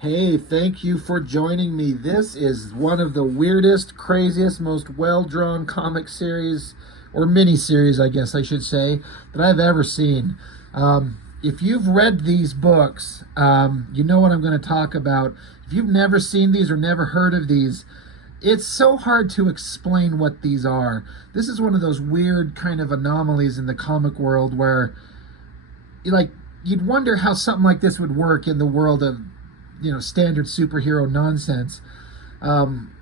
Hey, thank you for joining me. This is one of the weirdest, craziest, most well-drawn comic series, or mini-series, I guess I should say, that I've ever seen. If you've read these books, you know what I'm going to talk about. If you've never seen these or never heard of these, it's so hard to explain what these are. This is one of those weird kind of anomalies in the comic world where, like, you'd wonder how something like this would work in the world of standard superhero nonsense. Um,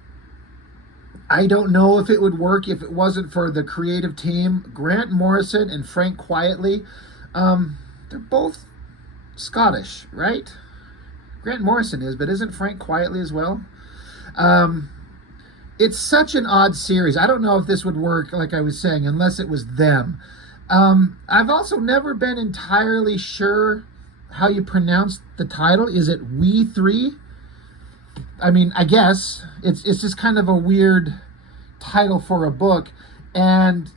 I don't know if it would work if it wasn't for the creative team, Grant Morrison and Frank Quietly. They're both Scottish, right? Grant Morrison is, but isn't Frank Quietly as well? Um, it's such an odd series. I don't know if this would work, like I was saying, unless it was them. I've also never been entirely sure how you pronounce the title. Is it WE3? I mean, I guess it's just kind of a weird title for a book, and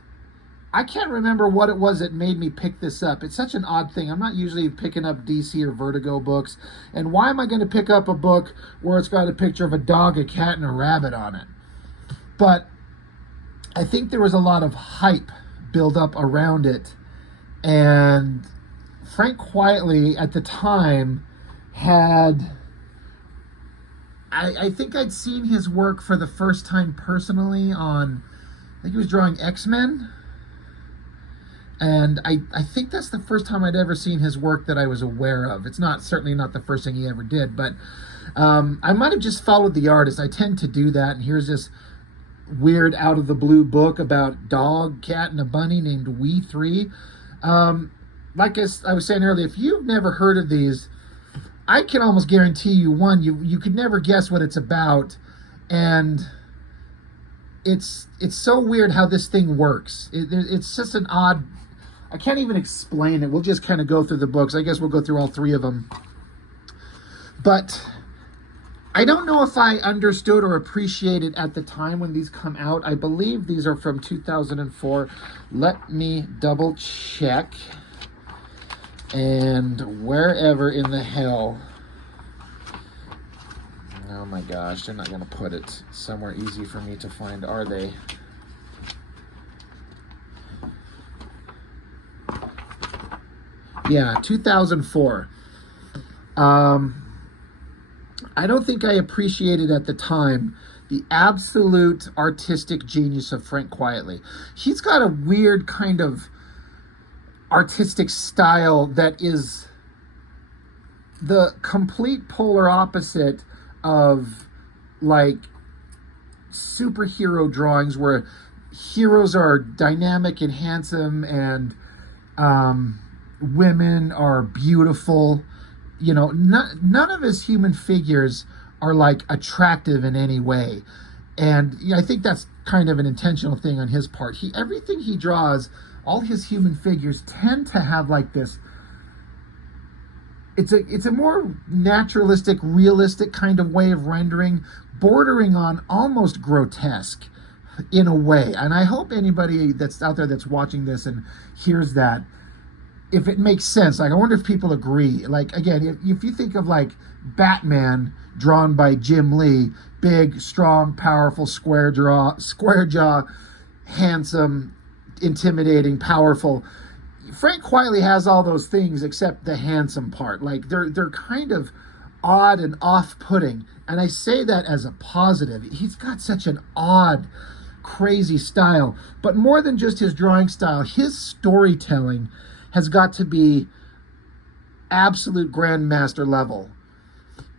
I can't remember what it was that made me pick this up. It's such an odd thing. I'm not usually picking up DC or Vertigo books, and why am I going to pick up a book where it's got a picture of a dog, a cat, and a rabbit on it? But I think there was a lot of hype build up around it, and Frank Quietly at the time had, I think I'd seen his work for the first time personally on, I think he was drawing X-Men. And I think that's the first time I'd ever seen his work that I was aware of. It's certainly not the first thing he ever did, but I might have just followed the artist. I tend to do that, and here's this weird out of the blue book about dog, cat, and a bunny named WE3. Like I was saying earlier, if you've never heard of these, I can almost guarantee you, one, you could never guess what it's about, and it's so weird how this thing works. It's just an odd. I can't even explain it. We'll just kind of go through the books. I guess we'll go through all three of them. But I don't know if I understood or appreciated at the time when these come out. I believe these are from 2004. Let me double check. And wherever in the hell, oh my gosh, they're not going to put it somewhere easy for me to find, are they? Yeah, 2004. I don't think I appreciated at the time the absolute artistic genius of Frank Quietly. He's got a weird kind of artistic style that is the complete polar opposite of, like, superhero drawings where heroes are dynamic and handsome and women are beautiful. None of his human figures are, like, attractive in any way, and I think that's kind of an intentional thing on his part. Everything he draws, all his human figures tend to have, like, this, it's a more naturalistic, realistic kind of way of rendering, bordering on almost grotesque in a way. And I hope anybody that's out there that's watching this and hears that, if it makes sense. Like, I wonder if people agree. Like, again, if you think of, like, Batman drawn by Jim Lee, big, strong, powerful, square jaw, handsome, intimidating, powerful. Frank Quietly has all those things except the handsome part. Like, they're kind of odd and off-putting, and I say that as a positive. He's got such an odd, crazy style, but more than just his drawing style, his storytelling has got to be absolute grandmaster level.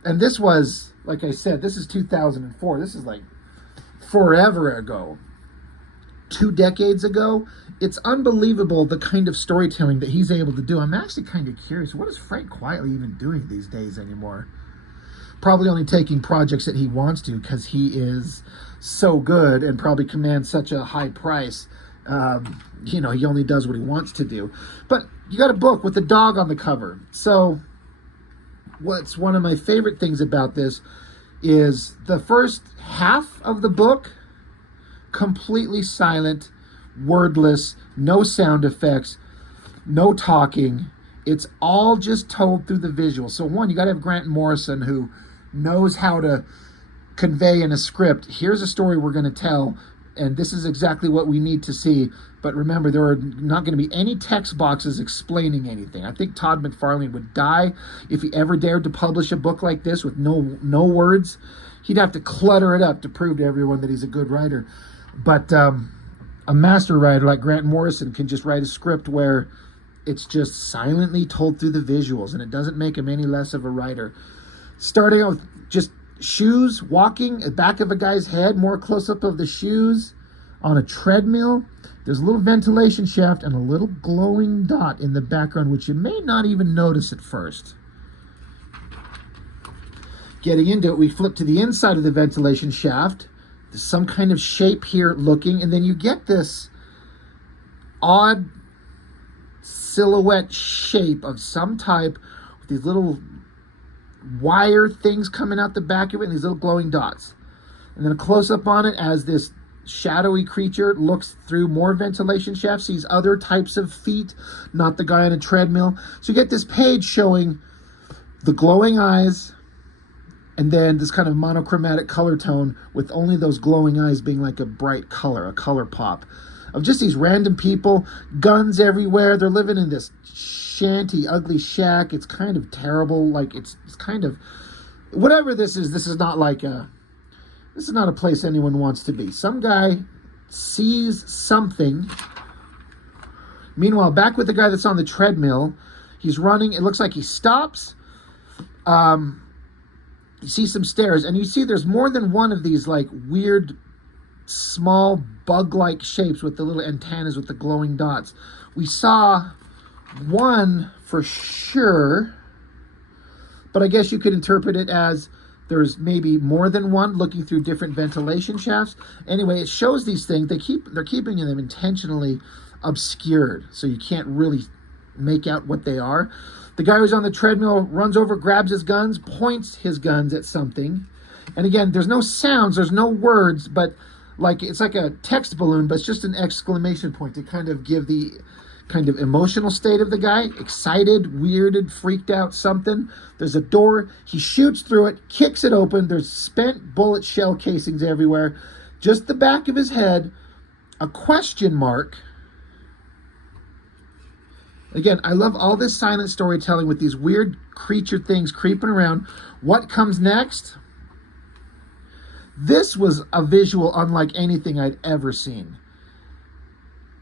And this was, like I said, this is 2004. This is like forever ago. 2 decades ago. It's unbelievable the kind of storytelling that he's able to do. I'm actually kind of curious, what is Frank Quietly even doing these days anymore? Probably only taking projects that he wants to, because he is so good and probably commands such a high price. He only does what he wants to do. But you got a book with a dog on the cover. So what's one of my favorite things about this is the first half of the book, completely silent, wordless, no sound effects, no talking. It's all just told through the visual. So one, you got to have Grant Morrison, who knows how to convey in a script, here's a story we're going to tell, and this is exactly what we need to see. But remember, there are not going to be any text boxes explaining anything. I think Todd McFarlane would die if he ever dared to publish a book like this with no words. He'd have to clutter it up to prove to everyone that he's a good writer. But a master writer like Grant Morrison can just write a script where it's just silently told through the visuals, and it doesn't make him any less of a writer. Starting out with just shoes, walking, the back of a guy's head, more close-up of the shoes on a treadmill. There's a little ventilation shaft and a little glowing dot in the background, which you may not even notice at first. Getting into it, we flip to the inside of the ventilation shaft. There's some kind of shape here looking, and then you get this odd silhouette shape of some type with these little wire things coming out the back of it and these little glowing dots. And then a close-up on it as this shadowy creature looks through more ventilation shafts, sees other types of feet, not the guy on a treadmill. So you get this page showing the glowing eyes and then this kind of monochromatic color tone with only those glowing eyes being like a bright color, a color pop of just these random people, guns everywhere. They're living in this shanty, ugly shack. It's kind of terrible. Like it's kind of, whatever this is not like this is not a place anyone wants to be. Some guy sees something. Meanwhile, back with the guy that's on the treadmill, he's running. It looks like he stops. You see some stairs, and you see there's more than one of these like weird, small bug-like shapes with the little antennas with the glowing dots. We saw one for sure, but I guess you could interpret it as there's maybe more than one looking through different ventilation shafts. Anyway, it shows these things. They're keeping them intentionally obscured, so you can't really make out what they are. The guy who's on the treadmill runs over, grabs his guns, points his guns at something. And again, there's no sounds, there's no words, but like it's like a text balloon, but it's just an exclamation point to kind of give the kind of emotional state of the guy. Excited, weirded, freaked out, something. There's a door. He shoots through it, kicks it open. There's spent bullet shell casings everywhere. Just the back of his head, a question mark. Again, I love all this silent storytelling with these weird creature things creeping around. What comes next? This was a visual unlike anything I'd ever seen.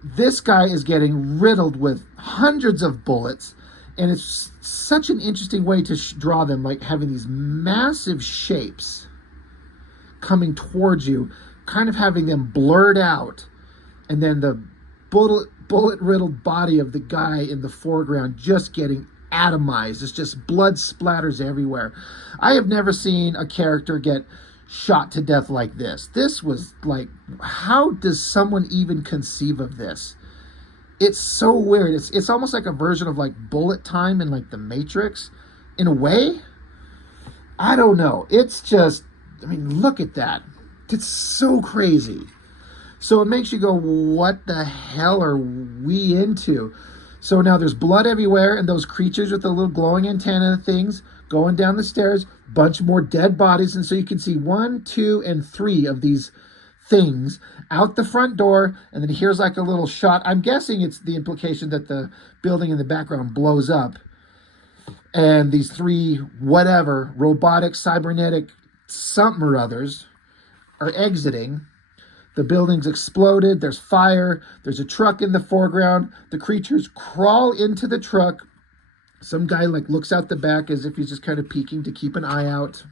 This guy is getting riddled with hundreds of bullets, and it's such an interesting way to draw them, like having these massive shapes coming towards you, kind of having them blurred out, and then the bullet-riddled body of the guy in the foreground just getting atomized. It's just blood splatters everywhere. I have never seen a character get shot to death like this. This was like, how does someone even conceive of this? It's so weird. It's almost like a version of like bullet time in like the Matrix in a way. I don't know. It's just, I mean, look at that. It's so crazy. So it makes you go, what the hell are we into? So now there's blood everywhere, and those creatures with the little glowing antenna things going down the stairs, bunch more dead bodies, and so you can see 1, 2, and 3 of these things out the front door, and then here's like a little shot. I'm guessing it's the implication that the building in the background blows up, and these 3 whatever, robotic, cybernetic, something or others are exiting. The building's exploded. There's fire. There's a truck in the foreground. The creatures crawl into the truck. Some guy like looks out the back as if he's just kind of peeking to keep an eye out.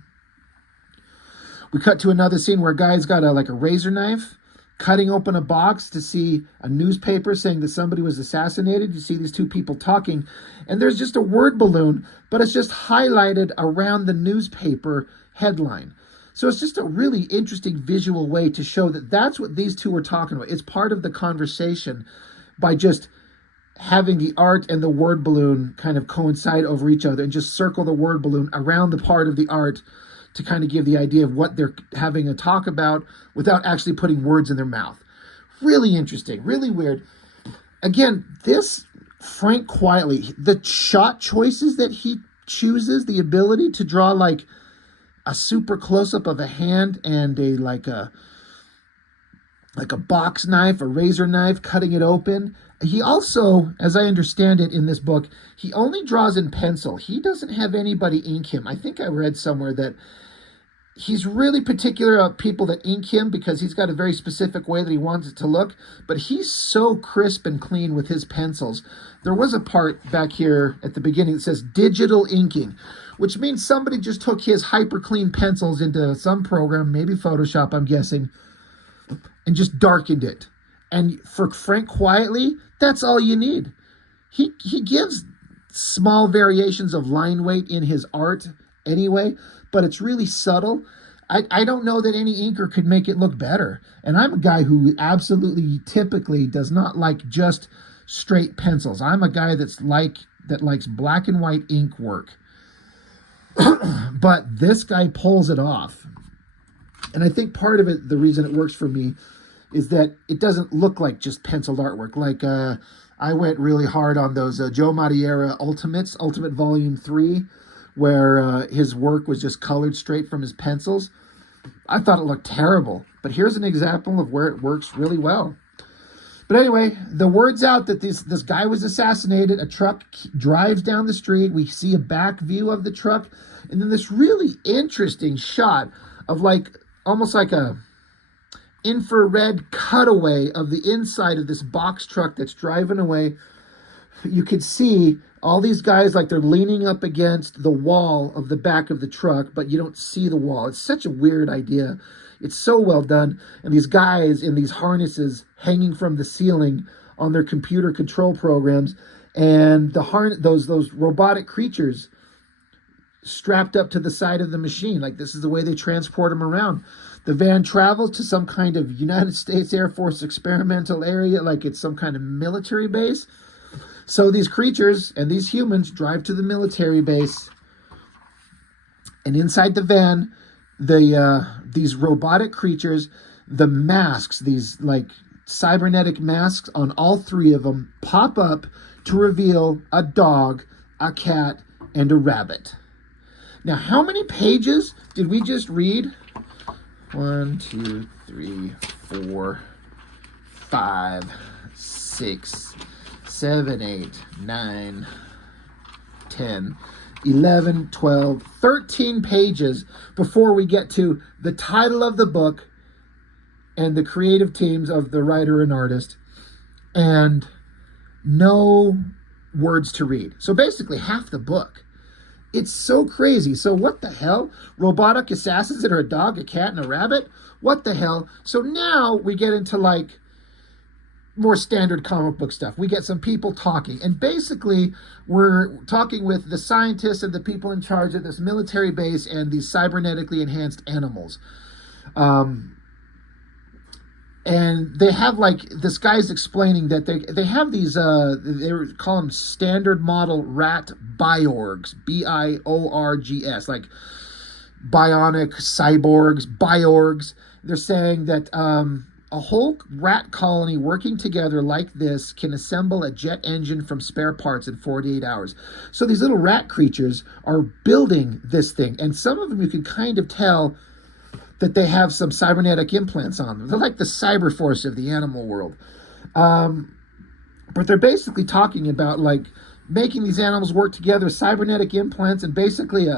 We cut to another scene where a guy's got a razor knife, cutting open a box to see a newspaper saying that somebody was assassinated. You see these 2 people talking, and there's just a word balloon, but it's just highlighted around the newspaper headline. So it's just a really interesting visual way to show that that's what these 2 were talking about. It's part of the conversation by just having the art and the word balloon kind of coincide over each other and just circle the word balloon around the part of the art to kind of give the idea of what they're having a talk about without actually putting words in their mouth. Really interesting, really weird. Again, this Frank Quietly, the shot choices that he chooses, the ability to draw like a super close-up of a hand and a like a box knife, a razor knife, cutting it open. He also, as I understand it in this book, he only draws in pencil. He doesn't have anybody ink him. I think I read somewhere that he's really particular about people that ink him because he's got a very specific way that he wants it to look, but he's so crisp and clean with his pencils. There was a part back here at the beginning that says digital inking, which means somebody just took his hyper clean pencils into some program, maybe Photoshop, I'm guessing, and just darkened it. And for Frank Quietly, that's all you need. He gives small variations of line weight in his art anyway, but it's really subtle. I don't know that any inker could make it look better. And I'm a guy who absolutely typically does not like just straight pencils. I'm a guy that likes black and white ink work. But this guy pulls it off. And I think part of it, the reason it works for me, is that it doesn't look like just penciled artwork. Like I went really hard on those Joe Madureira Ultimates, Ultimate Volume 3, where his work was just colored straight from his pencils. I thought it looked terrible, but here's an example of where it works really well. But anyway, the word's out that this guy was assassinated. A truck drives down the street. We see a back view of the truck, and then this really interesting shot of almost like a infrared cutaway of the inside of this box truck that's driving away. You could see all these guys like they're leaning up against the wall of the back of the truck, but you don't see the wall. It's such a weird idea. It's so well done. And these guys in these harnesses hanging from the ceiling on their computer control programs, and those robotic creatures strapped up to the side of the machine. Like, this is the way they transport them around. The van travels to some kind of United States Air Force experimental area, like it's some kind of military base. So these creatures and these humans drive to the military base, and inside the van, these robotic creatures, the masks, these like cybernetic masks on all three of them, pop up to reveal a dog, a cat, and a rabbit. Now, how many pages did we just read? 1, 2, 3, 4, 5, 6, 7, 8, 9, 10, 11, 12, 13 pages before we get to the title of the book and the creative teams of the writer and artist, and no words to read. So basically half the book. It's so crazy. So what the hell? Robotic assassins that are a dog, a cat, and a rabbit? What the hell? So now we get into like more standard comic book stuff. We get some people talking, and basically we're talking with the scientists and the people in charge of this military base and these cybernetically enhanced animals. And they have like, this guy's explaining that they have these, they call them standard model rat biorgs, B-I-O-R-G-S, like bionic cyborgs, biorgs. They're saying that a whole rat colony working together like this can assemble a jet engine from spare parts in 48 hours. So these little rat creatures are building this thing, and some of them you can kind of tell that they have some cybernetic implants on them. They're like the cyber force of the animal world. But they're basically talking about like making these animals work together, cybernetic implants, and basically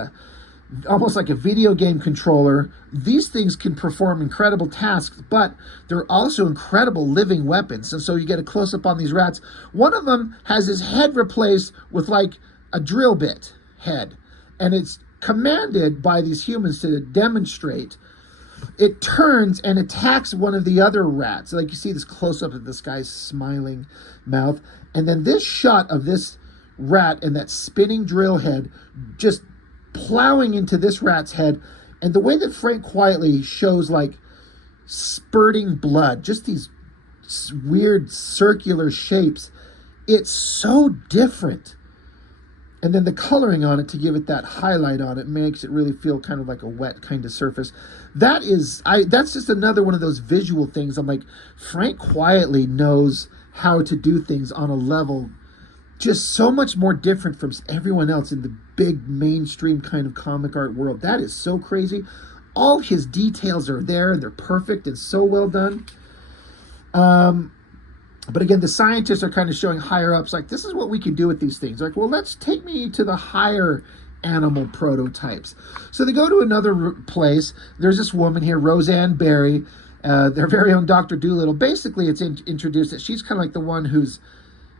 almost like a video game controller. These things can perform incredible tasks, but they're also incredible living weapons. And so you get a close-up on these rats. One of them has his head replaced with like a drill bit head, and it's commanded by these humans to demonstrate. It turns and attacks one of the other rats. Like, you see this close-up of this guy's smiling mouth. And then this shot of this rat and that spinning drill head just plowing into this rat's head. And the way that Frank Quietly shows, like, spurting blood, just these weird circular shapes, it's so different. And then the coloring on it to give it that highlight on it makes it really feel kind of like a wet kind of surface. That's just another one of those visual things. I'm like, Frank Quietly knows how to do things on a level just so much more different from everyone else in the big mainstream kind of comic art world. That is so crazy. All his details are there and they're perfect and so well done. But again, the scientists are kind of showing higher ups, like, this is what we can do with these things. Like, well, let's take me to the higher animal prototypes. So they go to another place. There's this woman here, Roseanne Barry, their very own Dr. Dolittle. Basically, it's introduced that she's kind of like the one who's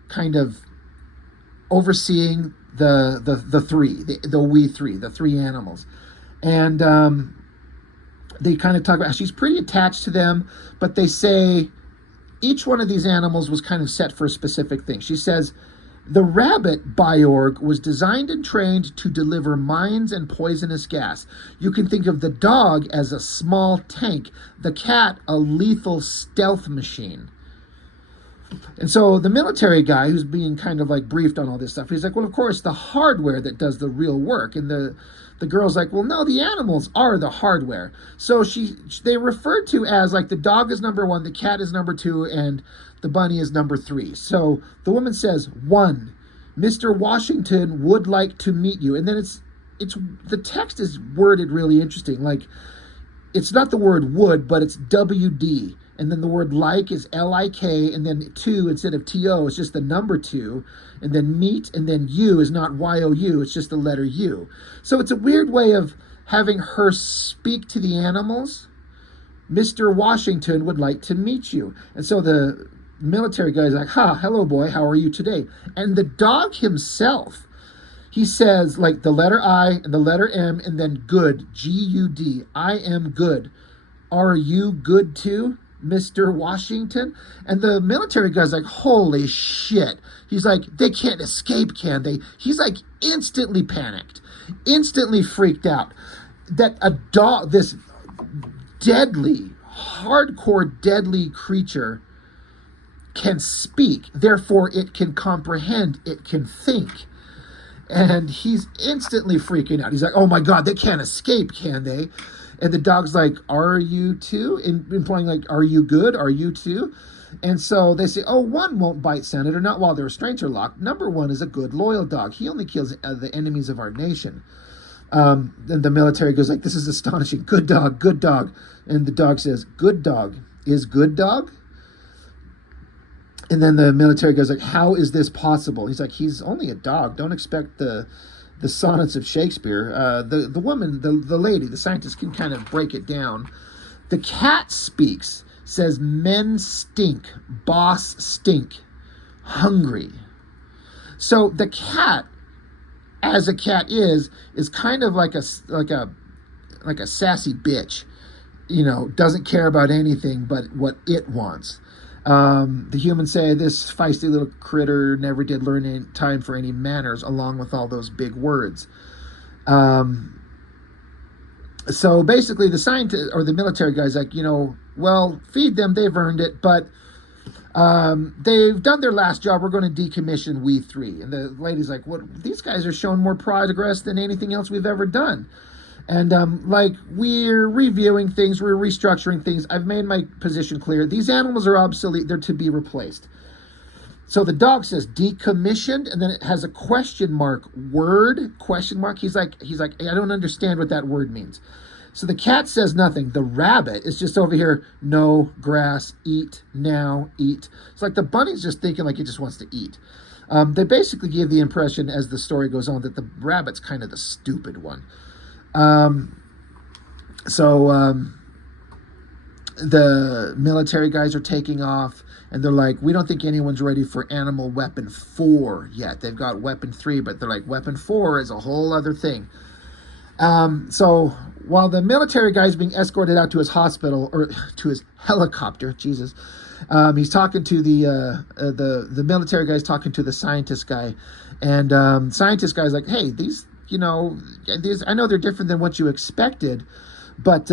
kind of overseeing the WE3, the three animals. And they kind of talk about how she's pretty attached to them, but they say each one of these animals was kind of set for a specific thing. She says, the rabbit Byorg was designed and trained to deliver mines and poisonous gas. You can think of the dog as a small tank, the cat a lethal stealth machine. And so the military guy who's being kind of like briefed on all this stuff, he's like, well, of course, the hardware that does the real work. And the girl's like, well, no, the animals are the hardware. So they referred to as like the dog is number 1, the cat is number 2, and the bunny is number 3. So the woman says, 1, Mr. Washington would like to meet you. And then it's the text is worded really interesting. Like, it's not the word would, but it's WD. And then the word like is L-I-K, and then 2 instead of T-O, it's just the number 2. And then meet, and then U is not Y-O-U, it's just the letter U. So it's a weird way of having her speak to the animals. Mr. Washington would like to meet you. And so the military guy's like, hello boy, how are you today? And the dog himself, he says like the letter I and the letter M and then good, G-U-D. I am good. Are you good too, Mr. Washington? And the military guy's like, holy shit. He's like, they can't escape, can they? He's like instantly panicked, instantly freaked out that a dog, this deadly, hardcore, deadly creature can speak. Therefore, it can comprehend, it can think. And he's instantly freaking out. He's like, oh my God, they can't escape, can they? And the dog's like, are you too? Implying like, are you good? Are you too? And so they say, oh, 1 won't bite, Senator, not while their restraints are locked. Number 1 is a good, loyal dog. He only kills the enemies of our nation. Then the military goes like, this is astonishing. Good dog, good dog. And the dog says, good dog is good dog? And then the military goes like, how is this possible? He's like, he's only a dog. Don't expect the sonnets of Shakespeare. The woman, the lady, the scientist can kind of break it down. The cat speaks, says men stink, boss stink, hungry. So the cat, as a cat is kind of like a sassy bitch, doesn't care about anything but what it wants. The humans say this feisty little critter never did learn any time for any manners, along with all those big words. So basically the scientist or the military guy's like, well, feed them, they've earned it, but they've done their last job. We're going to decommission WE3. And the lady's like, what? These guys are showing more progress than anything else we've ever done. And we're reviewing things, we're restructuring things. I've made my position clear. These animals are obsolete. They're to be replaced. So the dog says decommissioned, and then it has a question mark, word, question mark. He's like, I don't understand what that word means. So the cat says nothing. The rabbit is just over here, no, grass, eat, now, eat. It's like the bunny's just thinking like it just wants to eat. They basically give the impression as the story goes on that the rabbit's kind of the stupid one. The military guys are taking off, and they're like, we don't think anyone's ready for animal weapon 4 yet. They've got weapon 3, but they're like, weapon 4 is a whole other thing. So while the military guy's being escorted out to his hospital, or to his helicopter, Jesus, he's talking to the military guy's talking to the scientist guy, and scientist guy's like, hey, these, I know they're different than what you expected, but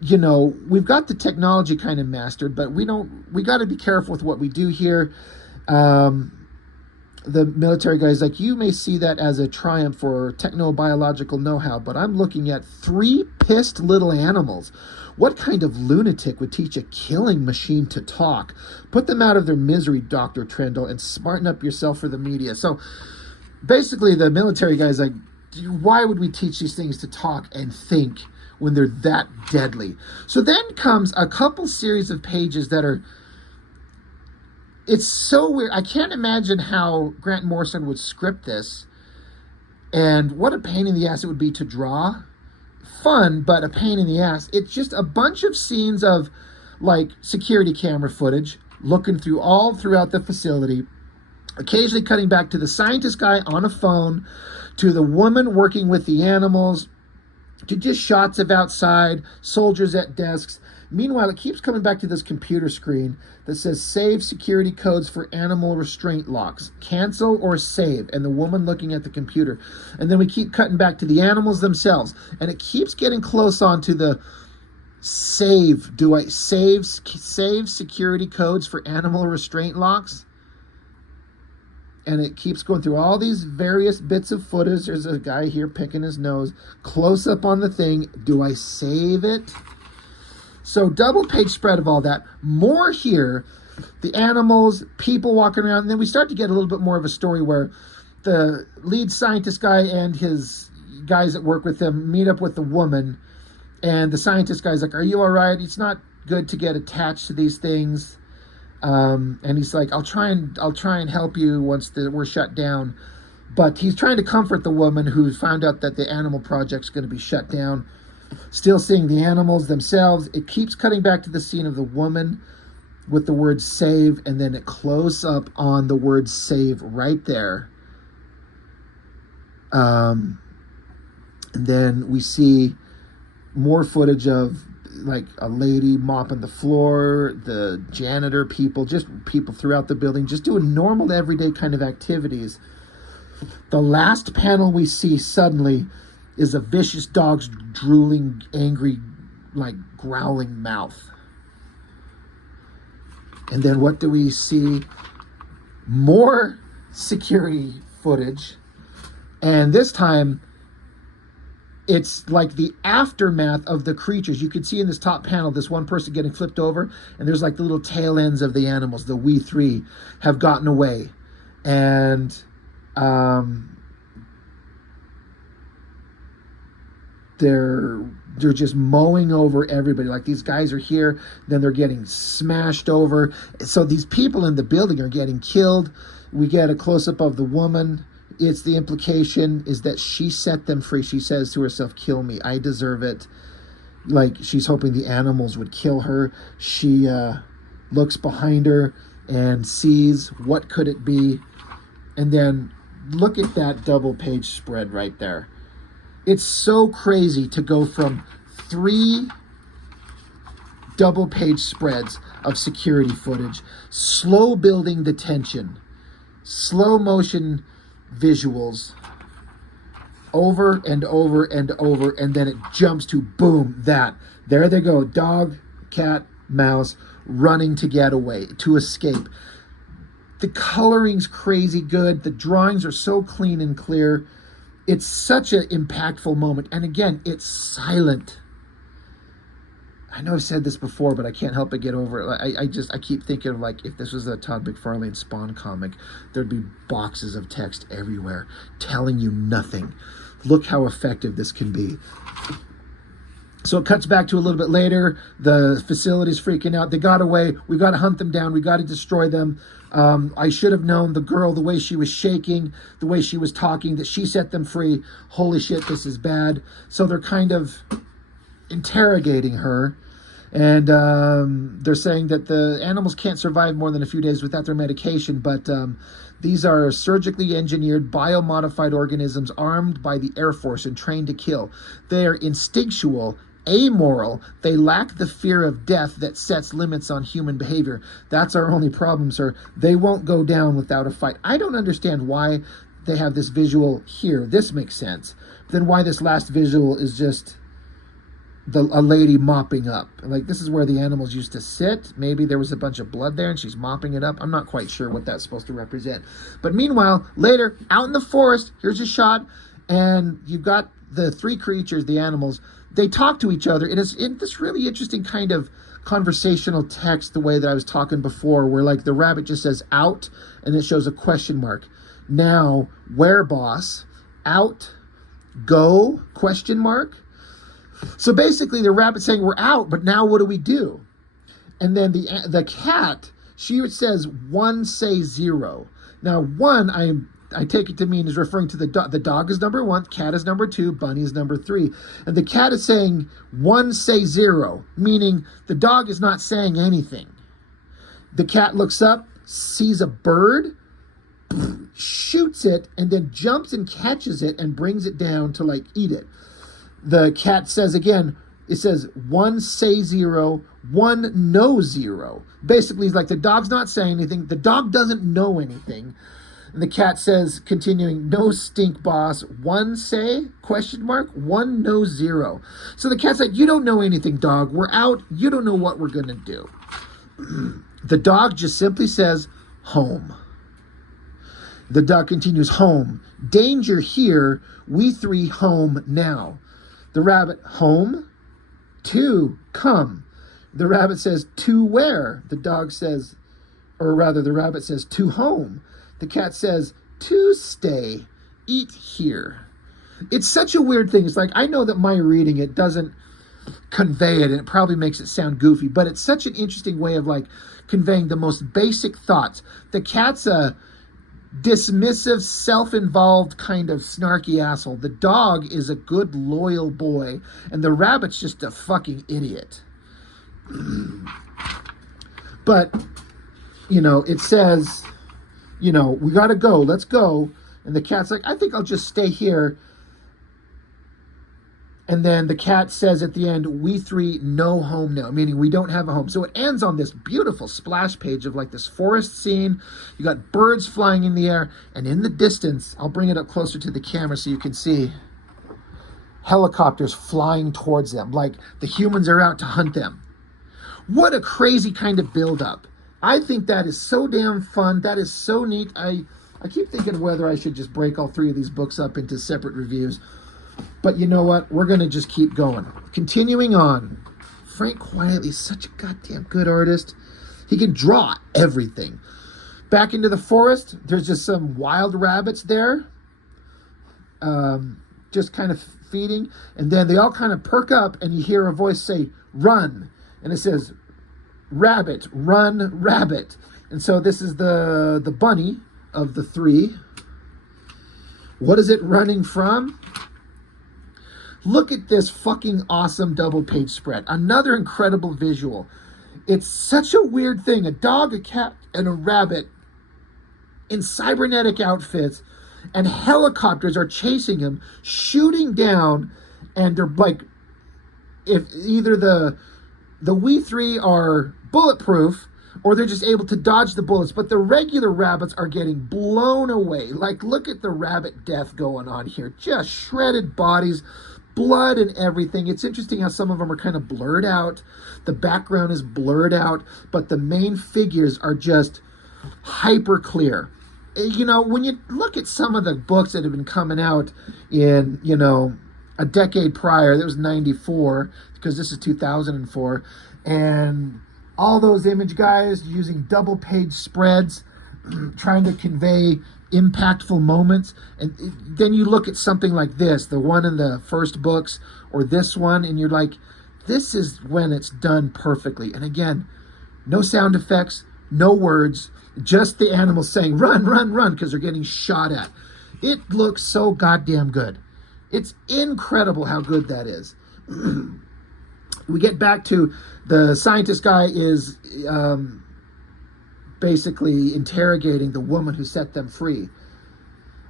we've got the technology kind of mastered, but we got to be careful with what we do here. the military guy's like, you may see that as a triumph for technobiological know-how, but I'm looking at 3 pissed little animals. What kind of lunatic would teach a killing machine to talk? Put them out of their misery, Dr. Trendle, and smarten up yourself for the media. So basically the military guy's like, why would we teach these things to talk and think when they're that deadly? So then comes a couple series of pages that are, it's so weird. I can't imagine how Grant Morrison would script this, and what a pain in the ass it would be to draw. Fun, but a pain in the ass. It's just a bunch of scenes of like security camera footage, looking through all throughout the facility, occasionally cutting back to the scientist guy on a phone, to the woman working with the animals, to just shots of outside, soldiers at desks. Meanwhile, it keeps coming back to this computer screen that says save security codes for animal restraint locks. Cancel or save. And the woman looking at the computer. And then we keep cutting back to the animals themselves. And it keeps getting close on to the save. Do I save security codes for animal restraint locks? And it keeps going through all these various bits of footage. There's a guy here picking his nose. Close up on the thing. Do I save it? So double page spread of all that. More here. The animals, people walking around. And then we start to get a little bit more of a story where the lead scientist guy and his guys that work with him meet up with the woman. And the scientist guy's like, are you all right? It's not good to get attached to these things. And he's like, I'll try and help you once we're shut down. But he's trying to comfort the woman who found out that the animal project's going to be shut down. Still seeing the animals themselves. It keeps cutting back to the scene of the woman with the word save, and then it close up on the word save right there. And then we see more footage of like a lady mopping the floor, the janitor, people, just people throughout the building, just doing normal everyday kind of activities. The last panel we see suddenly is a vicious dog's drooling, angry, like growling mouth. And then what do we see? More security footage. And this time it's like the aftermath of the creatures. You can see in this top panel, this one person getting flipped over, and there's like the little tail ends of the animals. The WE3 have gotten away. And they're just mowing over everybody. Like these guys are here, then they're getting smashed over. So these people in the building are getting killed. We get a close-up of the woman. It's the implication is that she set them free. She says to herself, kill me, I deserve it. Like she's hoping the animals would kill her. She looks behind her and sees what could it be. And then look at that double page spread right there. It's so crazy to go from 3 double page spreads of security footage, slow building the tension, slow motion visuals, over and over and over, and then it jumps to boom, that. There they go, dog, cat, mouse, running to get away, to escape. The coloring's crazy good. The drawings are so clean and clear. It's such an impactful moment. And again, it's silent. I know I've said this before, but I can't help but get over it. I keep thinking of like, if this was a Todd McFarlane Spawn comic, there'd be boxes of text everywhere telling you nothing. Look how effective this can be. So it cuts back to a little bit later. The facility's freaking out. They got away. We got to hunt them down. We got to destroy them. I should have known the girl, the way she was shaking, the way she was talking, that she set them free. Holy shit, this is bad. So they're kind of interrogating her. And they're saying that the animals can't survive more than a few days without their medication, but these are surgically engineered, biomodified organisms armed by the Air Force and trained to kill. They are instinctual, amoral. They lack the fear of death that sets limits on human behavior. That's our only problem, sir. They won't go down without a fight. I don't understand why they have this visual here. This makes sense. Then why this last visual is just a lady mopping up. Like, this is where the animals used to sit. Maybe there was a bunch of blood there and she's mopping it up. I'm not quite sure what that's supposed to represent. But meanwhile, later, out in the forest, here's a shot, and you've got the three creatures, the animals. They talk to each other. It is in this really interesting kind of conversational text, the way that I was talking before, where like the rabbit just says out, and it shows a question mark. Now, where, boss? Out, go, question mark. So basically the rabbit's saying we're out, but now what do we do? And then the cat, she says one, say zero. Now one, I take it to mean is referring to the dog. The dog is number one, cat is number two, bunny is number three. And the cat is saying one, say zero, meaning the dog is not saying anything. The cat looks up, sees a bird, shoots it, and then jumps and catches it and brings it down to like eat it. The cat says again, it says one, say zero, one, no zero. Basically, it's like the dog's not saying anything. The dog doesn't know anything. And the cat says, continuing, no stink, boss. One, say, question mark, one, no zero. So the cat's like, you don't know anything, dog. We're out. You don't know what we're going to do. The dog just simply says, home. The dog continues, home. Danger here. We three home now. The rabbit, home. Two, come. The rabbit says, to where? The dog says, or rather the rabbit says, to home. The cat says, to stay. Eat here. It's such a weird thing. It's like, I know that my reading it doesn't convey it, and it probably makes it sound goofy, but it's such an interesting way of like conveying the most basic thoughts. The cat's a dismissive, self-involved kind of snarky asshole. The dog is a good, loyal boy, and the rabbit's just a fucking idiot. But, you know, it says, you know, we gotta go, let's go. And the cat's like, I think I'll just stay here. And then the cat says at the end, we three no home now, meaning we don't have a home. So it ends on this beautiful splash page of like this forest scene. You got birds flying in the air, and in the distance, I'll bring it up closer to the camera so you can see helicopters flying towards them, like the humans are out to hunt them. What a crazy kind of build-up. I think that is so damn fun. That is so neat. I keep thinking whether I should just break all three of these books up into separate reviews. But you know what? We're going to just keep going. Continuing on. Frank Quietly is such a goddamn good artist. He can draw everything. Back into the forest. There's just some wild rabbits there. Just kind of feeding. And then they all kind of perk up and you hear a voice say, run. And it says, rabbit, run, rabbit. And so this is the bunny of the three. What is it running from? Look at this fucking awesome double page spread. Another incredible visual. It's such a weird thing. A dog, a cat, and a rabbit in cybernetic outfits, and helicopters are chasing him, shooting down, and they're like, if either the WE3 are bulletproof, or they're just able to dodge the bullets, but the regular rabbits are getting blown away. Like, look at the rabbit death going on here. Just shredded bodies, blood and everything. It's interesting how some of them are kind of blurred out. The background is blurred out, but the main figures are just hyper clear. You know, when you look at some of the books that have been coming out in, you know, a decade prior, that was 94, because this is 2004, and all those image guys using double page spreads, trying to convey impactful moments. And then you look at something like this, the one in the first books, or this one, and you're like, this is when it's done perfectly. And again, no sound effects, no words, just the animals saying, run, run, run, because they're getting shot at. It looks so goddamn good. It's incredible how good that is. We get back to the scientist guy is basically interrogating the woman who set them free.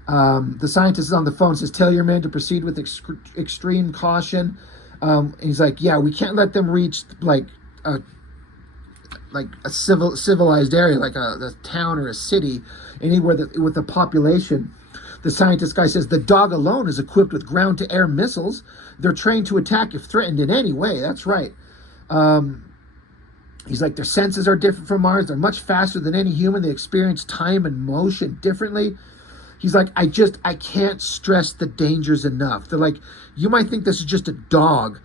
The scientist is on the phone, says, tell your men to proceed with extreme caution. And he's like, yeah, we can't let them reach like a civilized area, like a town or a city, anywhere with a population. The scientist guy says the dog alone is equipped with ground-to-air missiles. They're trained to attack if threatened in any way. That's right. He's like, their senses are different from ours. They're much faster than any human. They experience time and motion differently. He's like, I can't stress the dangers enough. They're like, you might think this is just a dog,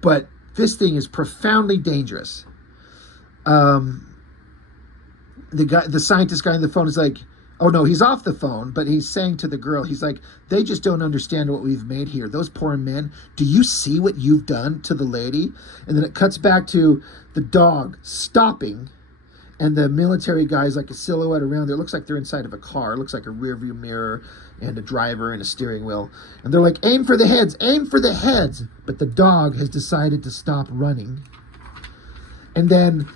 but this thing is profoundly dangerous. The scientist guy on the phone is like, oh no, he's off the phone, but he's saying to the girl, he's like, they just don't understand what we've made here. Those poor men, do you see what you've done to the lady? And then it cuts back to the dog stopping, and the military guy's like a silhouette around there. It looks like they're inside of a car. It looks like a rear view mirror and a driver and a steering wheel. And they're like, aim for the heads, aim for the heads. But the dog has decided to stop running. And then,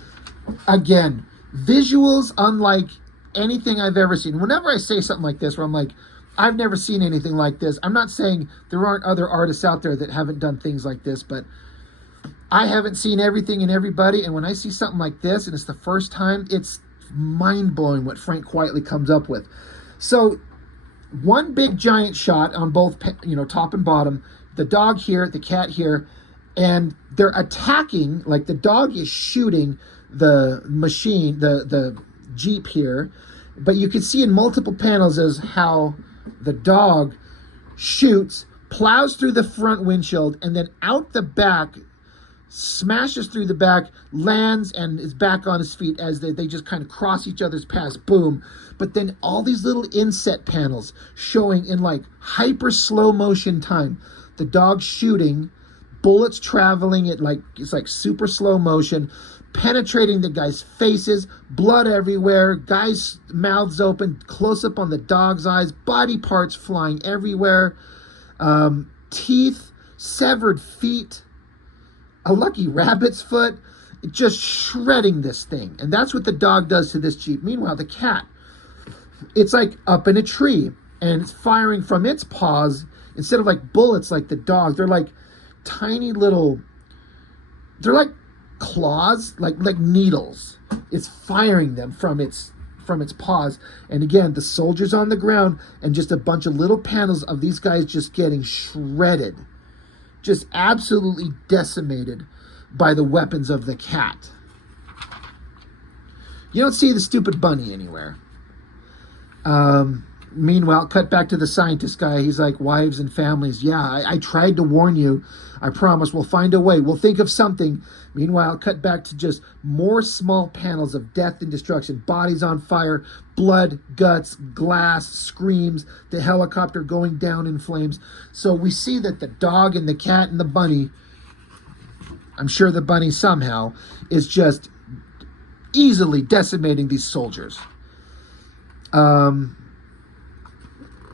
again, visuals unlike anything I've ever seen. Whenever I say something like this, where I'm like, I've never seen anything like this, I'm not saying there aren't other artists out there that haven't done things like this, but I haven't seen everything and everybody, and when I see something like this, and it's the first time, it's mind-blowing what Frank Quietly comes up with. So, one big giant shot on both, top and bottom, the dog here, the cat here, and they're attacking, like the dog is shooting the machine, the Jeep here, but you can see in multiple panels as how the dog shoots, plows through the front windshield, and then out the back, smashes through the back, lands, and is back on his feet as they just kind of cross each other's paths, boom. But then all these little inset panels showing in like hyper slow motion time, the dog shooting, bullets traveling at it's like super slow motion, penetrating the guy's faces, blood everywhere, guys' mouths open, close up on the dog's eyes, body parts flying everywhere, teeth, severed feet, a lucky rabbit's foot, just shredding this thing. And that's what the dog does to this Jeep. Meanwhile, the cat, it's like up in a tree, and it's firing from its paws, instead of like bullets like the dog, they're like tiny little, they're like claws, like needles. It's firing them from its paws. And again, the soldiers on the ground, and just a bunch of little panels of these guys just getting shredded, just absolutely decimated by the weapons of the cat. You don't see the stupid bunny anywhere. Meanwhile, cut back to the scientist guy. He's like, wives and families. Yeah, I tried to warn you. I promise we'll find a way. We'll think of something. Meanwhile, cut back to just more small panels of death and destruction. Bodies on fire, blood, guts, glass, screams, the helicopter going down in flames. So we see that the dog and the cat and the bunny, I'm sure the bunny somehow, is just easily decimating these soldiers.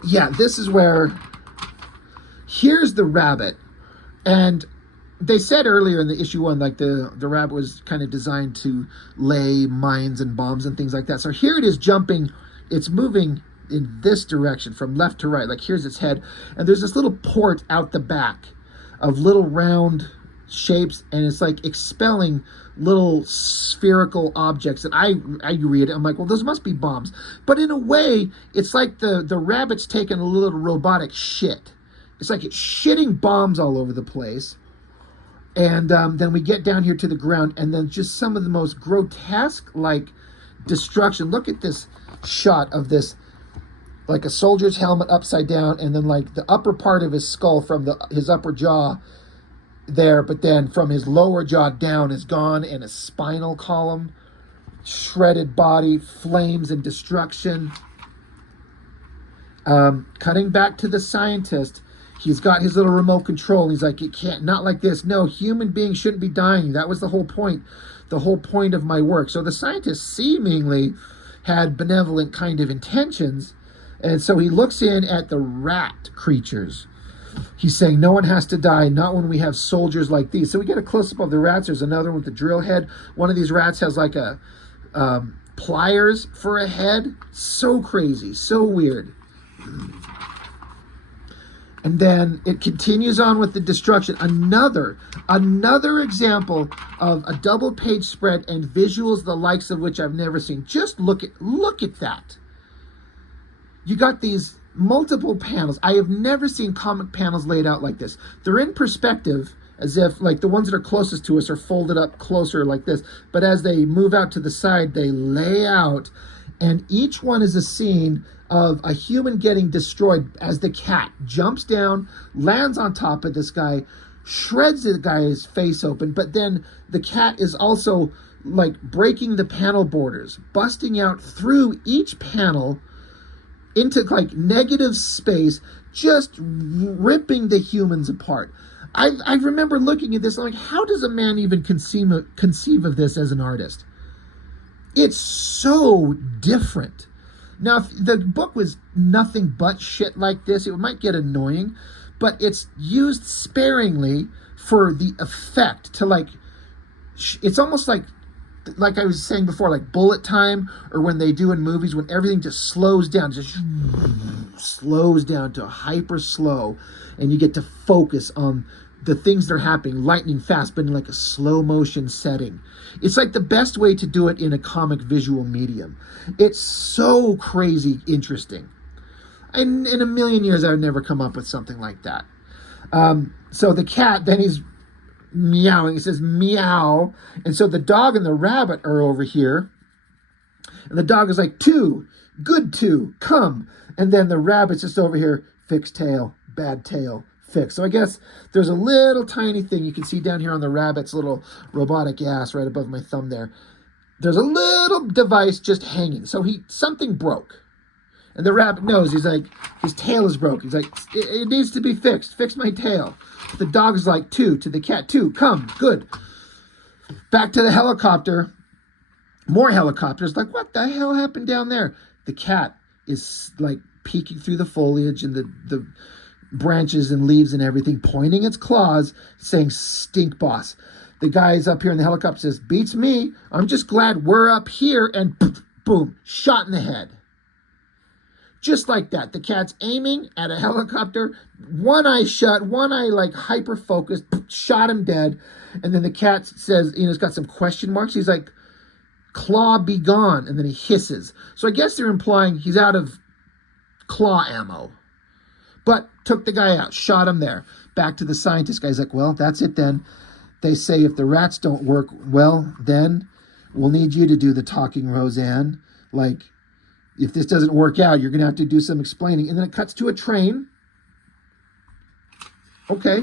Yeah, this is where, here's the rabbit. And they said earlier in the issue 1, like the rabbit was kind of designed to lay mines and bombs and things like that. So here it is jumping, it's moving in this direction from left to right. Like here's its head. And there's this little port out the back of little round shapes, and it's like expelling little spherical objects. And I read it, I'm like, well, those must be bombs. But in a way, it's like the rabbit's taking a little robotic shit. It's like it's shitting bombs all over the place. And then we get down here to the ground, and then just some of the most grotesque, like, destruction. Look at this shot of this, like a soldier's helmet upside down, and then like the upper part of his skull from his upper jaw there, but then from his lower jaw down is gone, and a spinal column, shredded body, flames and destruction. Cutting back to the scientist, he's got his little remote control, and he's like, it can't, not like this. No, human beings shouldn't be dying. That was the whole point of my work. So the scientist seemingly had benevolent kind of intentions, and so he looks in at the rat creatures. He's saying, no one has to die, not when we have soldiers like these. So we get a close-up of the rats. There's another one with the drill head. One of these rats has like a pliers for a head. So crazy, so weird. And then it continues on with the destruction. Another example of a double-page spread and visuals the likes of which I've never seen. Just look at that. You got these multiple panels. I have never seen comic panels laid out like this. They're in perspective, as if like the ones that are closest to us are folded up closer like this. But as they move out to the side, they lay out, and each one is a scene of a human getting destroyed as the cat jumps down, lands on top of this guy, shreds the guy's face open, but then the cat is also like breaking the panel borders, busting out through each panel into like negative space, just ripping the humans apart. I remember looking at this, I'm like, how does a man even conceive of this as an artist? It's so different. Now, if the book was nothing but shit like this, it might get annoying, but it's used sparingly for the effect to like, it's almost like I was saying before, like bullet time, or when they do in movies when everything just slows down, just slows down to hyper slow, and you get to focus on the things that are happening lightning fast, but in like a slow motion setting. It's like the best way to do it in a comic visual medium. It's so crazy interesting. And in a million years, I would never come up with something like that. So the cat, then he's meowing. He says meow. And so the dog and the rabbit are over here. And the dog is like, two, good two, come. And then the rabbit's just over here, fixed tail, bad tail, fixed. So I guess there's a little tiny thing you can see down here on the rabbit's little robotic ass right above my thumb there. There's a little device just hanging. So something broke. And the rabbit knows. He's like, his tail is broken. He's like, it needs to be fixed. Fix my tail. The dog is like, two, to the cat, two, come, good. Back to the helicopter. More helicopters. Like, what the hell happened down there? The cat is like peeking through the foliage and the branches and leaves and everything, pointing its claws, saying, stink boss. The guy's up here in the helicopter says, beats me. I'm just glad we're up here. And boom, shot in the head. Just like that. The cat's aiming at a helicopter, one eye shut, one eye like hyper focused, shot him dead. And then the cat says, it's got some question marks. He's like, claw be gone. And then he hisses. So I guess they're implying he's out of claw ammo. But took the guy out, shot him there. Back to the scientist guy's like, well, that's it then. They say if the rats don't work, well, then we'll need you to do the talking, Roseanne. Like, if this doesn't work out, you're going to have to do some explaining. And then it cuts to a train. Okay.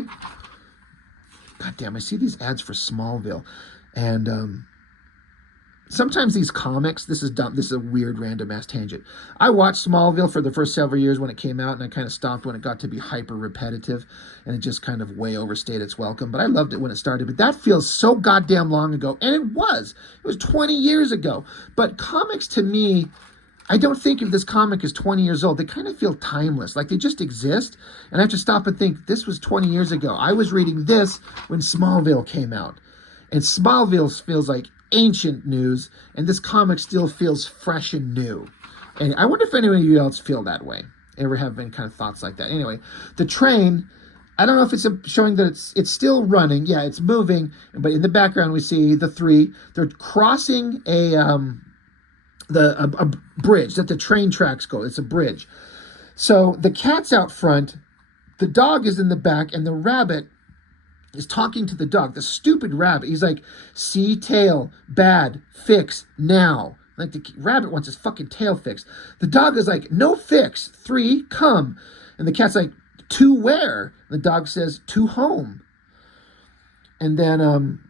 God damn, I see these ads for Smallville. And sometimes these comics, this is dumb. This is a weird random ass tangent. I watched Smallville for the first several years when it came out, and I kind of stopped when it got to be hyper repetitive, and it just kind of way overstayed its welcome. But I loved it when it started. But that feels so goddamn long ago. And it was. It was 20 years ago. But comics to me, I don't think if this comic is 20 years old, they kind of feel timeless, like they just exist. And I have to stop and think, this was 20 years ago. I was reading this when Smallville came out. And Smallville feels like ancient news, and this comic still feels fresh and new. And I wonder if any of you else feel that way. Ever have been kind of thoughts like that? Anyway, the train, I don't know if it's showing that it's still running. Yeah, it's moving. But in the background, we see the three. They're crossing a bridge that the train tracks go. It's a bridge. So the cat's out front, the dog is in the back, and the rabbit is talking to the dog. The stupid rabbit. He's like, see tail, bad, fix, now. Like the rabbit wants his fucking tail fixed. The dog is like, no fix, three, come. And the cat's like, to where? The dog says, to home. And then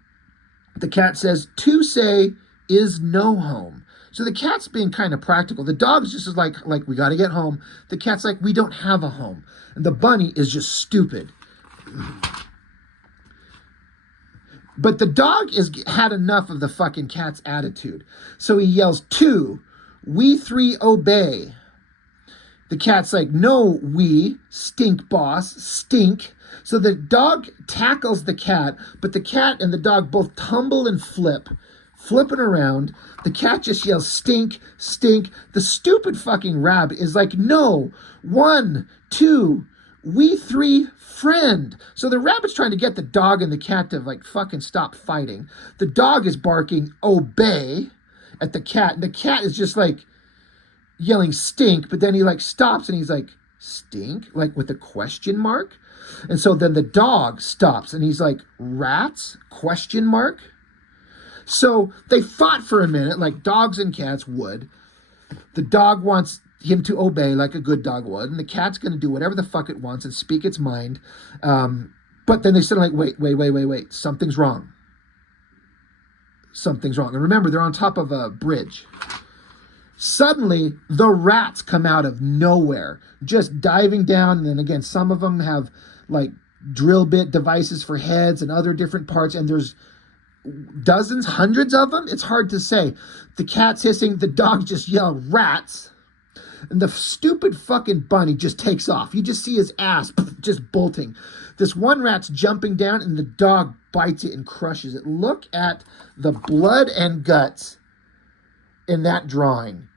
the cat says, to say is no home. So the cat's being kind of practical. The dog's just like we got to get home. The cat's like, we don't have a home. And the bunny is just stupid. But the dog had enough of the fucking cat's attitude. So he yells, two, we three obey. The cat's like, no, we, stink boss, stink. So the dog tackles the cat, but the cat and the dog both tumble and flipping around. The cat just yells, stink, stink. The stupid fucking rabbit is like, no, one, two, we three, friend. So the rabbit's trying to get the dog and the cat to like fucking stop fighting. The dog is barking, obey, at the cat. And the cat is just like yelling, stink. But then he like stops and he's like, Stink? Like with a question mark? And so then the dog stops and he's like, rats? Question mark? So they fought for a minute like dogs and cats would. The dog wants him to obey like a good dog would, and the cat's going to do whatever the fuck it wants and speak its mind. But then they said, like, wait, something's wrong. Something's wrong. And remember, they're on top of a bridge. Suddenly, the rats come out of nowhere, just diving down. And then again, some of them have like drill bit devices for heads and other different parts. And there's dozens, hundreds of them. It's hard to say. The cat's hissing. The dogs just yell, rats. And the stupid fucking bunny just takes off. You just see his ass just bolting. This one rat's jumping down and the dog bites it and crushes it. Look at the blood and guts in that drawing.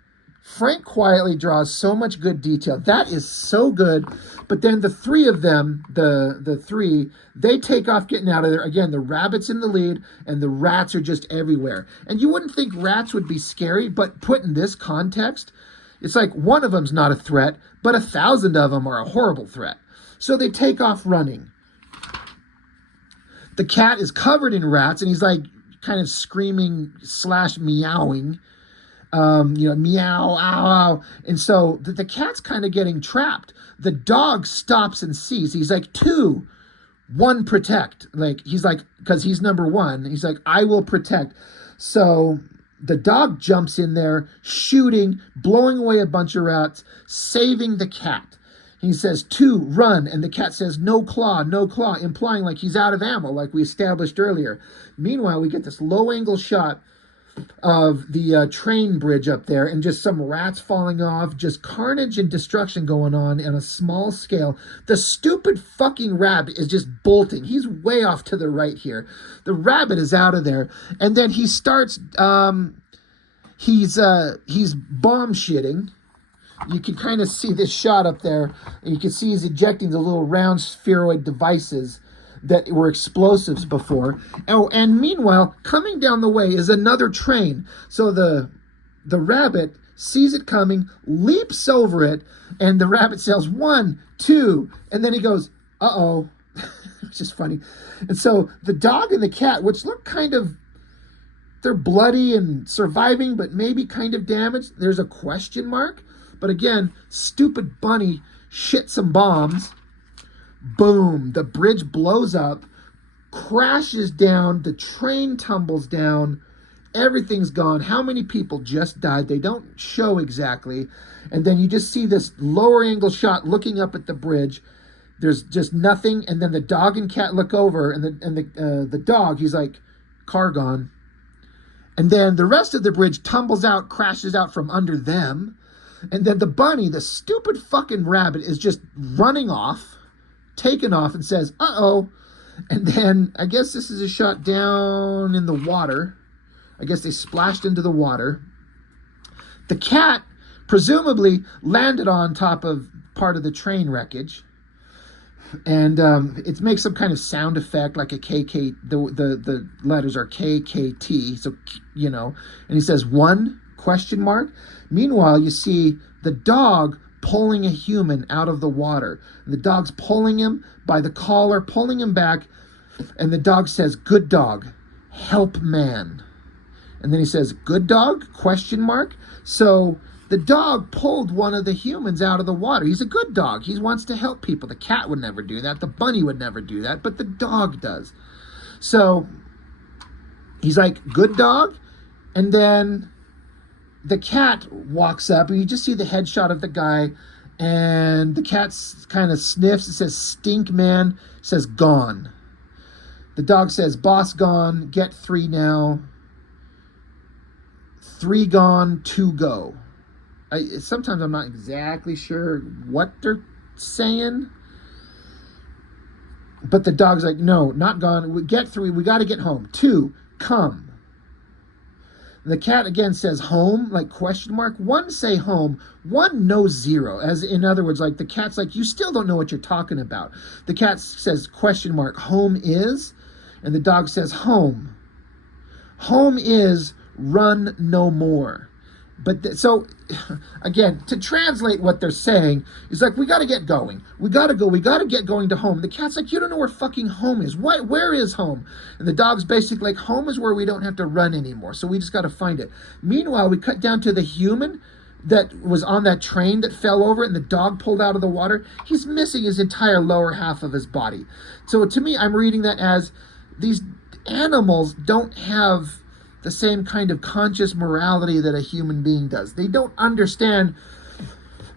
Frank Quietly draws so much good detail. That is so good. But then the three of them, the three, they take off getting out of there. Again, the rabbit's in the lead and the rats are just everywhere. And you wouldn't think rats would be scary, but put in this context, it's like one of them's not a threat, but 1,000 of them are a horrible threat. So they take off running. The cat is covered in rats and he's like kind of screaming / meowing. Meow, ow, ow. And so the cat's kind of getting trapped. The dog stops and sees. He's like, 2, 1, protect. Like, he's like, because he's number 1. He's like, I will protect. So the dog jumps in there, shooting, blowing away a bunch of rats, saving the cat. He says, 2, run. And the cat says, no claw, implying like he's out of ammo, like we established earlier. Meanwhile, we get this low-angle shot of the train bridge up there and just some rats falling off, just carnage and destruction going on a small scale. The stupid fucking rabbit is just bolting. He's way off to the right here. The rabbit is out of there. And then he starts, he's bomb shitting. You can kind of see this shot up there. And you can see he's ejecting the little round spheroid devices that were explosives before. Oh, and meanwhile, coming down the way is another train. So the rabbit sees it coming, leaps over it, and the rabbit says 1, 2, and then he goes, uh-oh, which is funny. And so the dog and the cat, which look kind of, they're bloody and surviving, but maybe kind of damaged. There's a question mark. But again, stupid bunny shit some bombs. Boom, the bridge blows up, crashes down, the train tumbles down, everything's gone. How many people just died? They don't show exactly. And then you just see this lower angle shot looking up at the bridge. There's just nothing. And then the dog and cat look over, and the dog, he's like, car gone. And then the rest of the bridge tumbles out, crashes out from under them. And then the bunny, the stupid fucking rabbit, is just running off, taken off, and says, uh-oh. And then I guess this is a shot down in the water. I guess they splashed into the water. The cat presumably landed on top of part of the train wreckage. And it makes some kind of sound effect like a KK. The letters are KKT. So, you know. And he says, 1? Question mark. Meanwhile, you see the dog pulling a human out of the water. The dog's pulling him by the collar, pulling him back, and the dog says, good dog, help man. And then he says, good dog? Question mark. So the dog pulled one of the humans out of the water. He's a good dog. He wants to help people. The cat would never do that. The bunny would never do that, but the dog does. So he's like, good dog. And then the cat walks up, and you just see the headshot of the guy, and the cat kind of sniffs. It says, stink man. It says, gone. The dog says, boss gone, get 3 now. 3 gone, 2 go. Sometimes I'm not exactly sure what they're saying. But the dog's like, no, not gone. We get 3, we got to get home. 2, come. The cat again says home, like question mark. 1 say home, 1 no 0. As in other words, like the cat's like, you still don't know what you're talking about. The cat says question mark, home is, and the dog says home. Home is run no more. So again, to translate what they're saying is like, we got to get going. We got to get going to home. The cat's like, you don't know where fucking home is. What? Where is home? And the dog's basically like, home is where we don't have to run anymore. So we just got to find it. Meanwhile, we cut down to the human that was on that train that fell over and the dog pulled out of the water. He's missing his entire lower half of his body. So to me, I'm reading that as these animals don't have the same kind of conscious morality that a human being does. They don't understand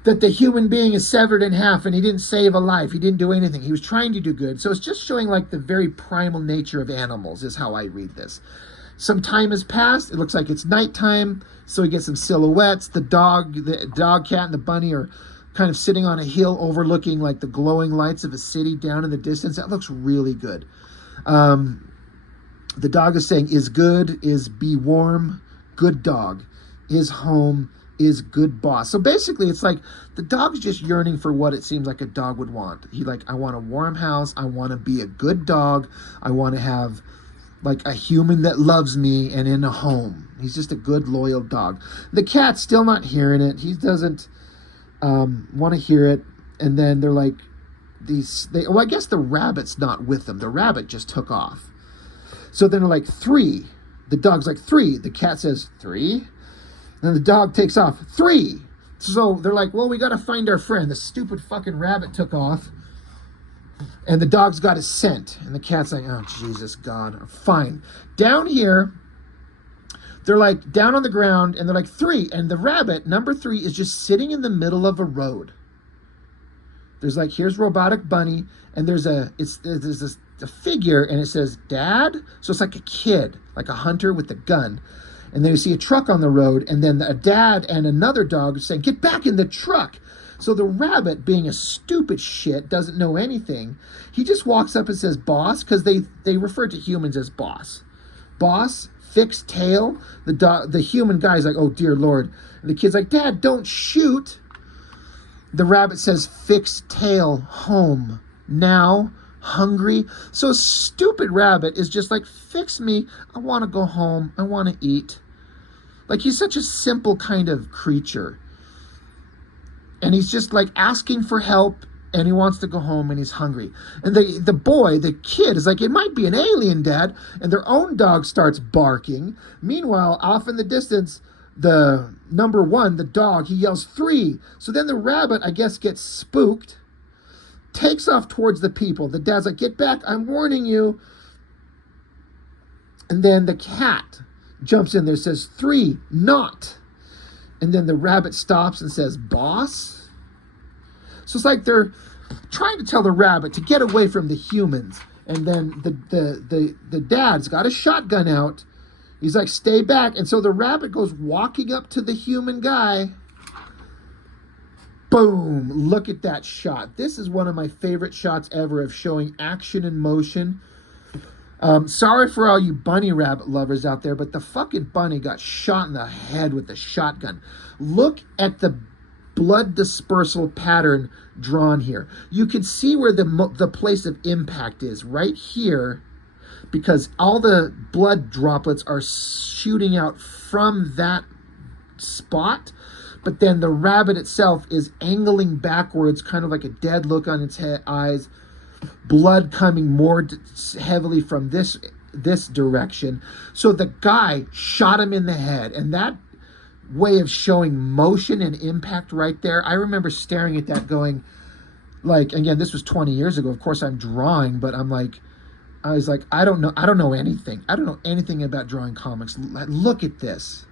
that the human being is severed in half and he didn't save a life. He didn't do anything. He was trying to do good. So it's just showing like the very primal nature of animals is how I read this. Some time has passed. It looks like it's nighttime. So we get some silhouettes. The dog, cat, and the bunny are kind of sitting on a hill overlooking like the glowing lights of a city down in the distance. That looks really good. The dog is saying, is good, is be warm, good dog, is home, is good boss. So basically it's like the dog's just yearning for what it seems like a dog would want. He like, I want a warm house. I want to be a good dog. I want to have like a human that loves me and in a home. He's just a good, loyal dog. The cat's still not hearing it. He doesn't want to hear it. And then they're like, I guess the rabbit's not with them. The rabbit just took off. So then they're like, 3. The dog's like, 3. The cat says, 3. Then the dog takes off, 3. So they're like, well, we got to find our friend. The stupid fucking rabbit took off. And the dog's got his scent. And the cat's like, oh, Jesus, God. Fine. Down here, they're like down on the ground. And they're like, 3. And the rabbit, number 3, is just sitting in the middle of a road. There's like, here's Robotic Bunny. And there's a figure, and it says Dad. So it's like a kid, like a hunter with a gun. And then you see a truck on the road, and then a dad and another dog saying, get back in the truck. So the rabbit, being a stupid shit, doesn't know anything. He just walks up and says, boss, because they refer to humans as boss. Boss, fixed tail. The human guy's like, oh, dear Lord. And the kid's like, Dad, don't shoot. The rabbit says, fixed tail, home, now, hungry. So stupid rabbit is just like, fix me. I want to go home. I want to eat. Like, he's such a simple kind of creature. And he's just like asking for help, and he wants to go home, and he's hungry. And the kid is like, it might be an alien, Dad. And their own dog starts barking. Meanwhile, off in the distance, the number 1, the dog, he yells 3. So then the rabbit, I guess, gets spooked, takes off towards the people. The dad's like, get back, I'm warning you. And then the cat jumps in there, says 3, not. And then the rabbit stops and says, boss. So it's like they're trying to tell the rabbit to get away from the humans. And then the dad's got a shotgun out. He's like, stay back. And so the rabbit goes walking up to the human guy. Boom. Look at that shot. This is one of my favorite shots ever of showing action and motion. Sorry for all you bunny rabbit lovers out there, but the fucking bunny got shot in the head with the shotgun. Look at the blood dispersal pattern drawn here. You can see where the place of impact is right here, because all the blood droplets are shooting out from that spot. But then the rabbit itself is angling backwards, kind of like a dead look on its eyes. Blood coming more heavily from this direction. So the guy shot him in the head. And that way of showing motion and impact right there, I remember staring at that going, like, again, this was 20 years ago. Of course, I'm drawing, but I was like, I don't know anything. I don't know anything about drawing comics. Look at this.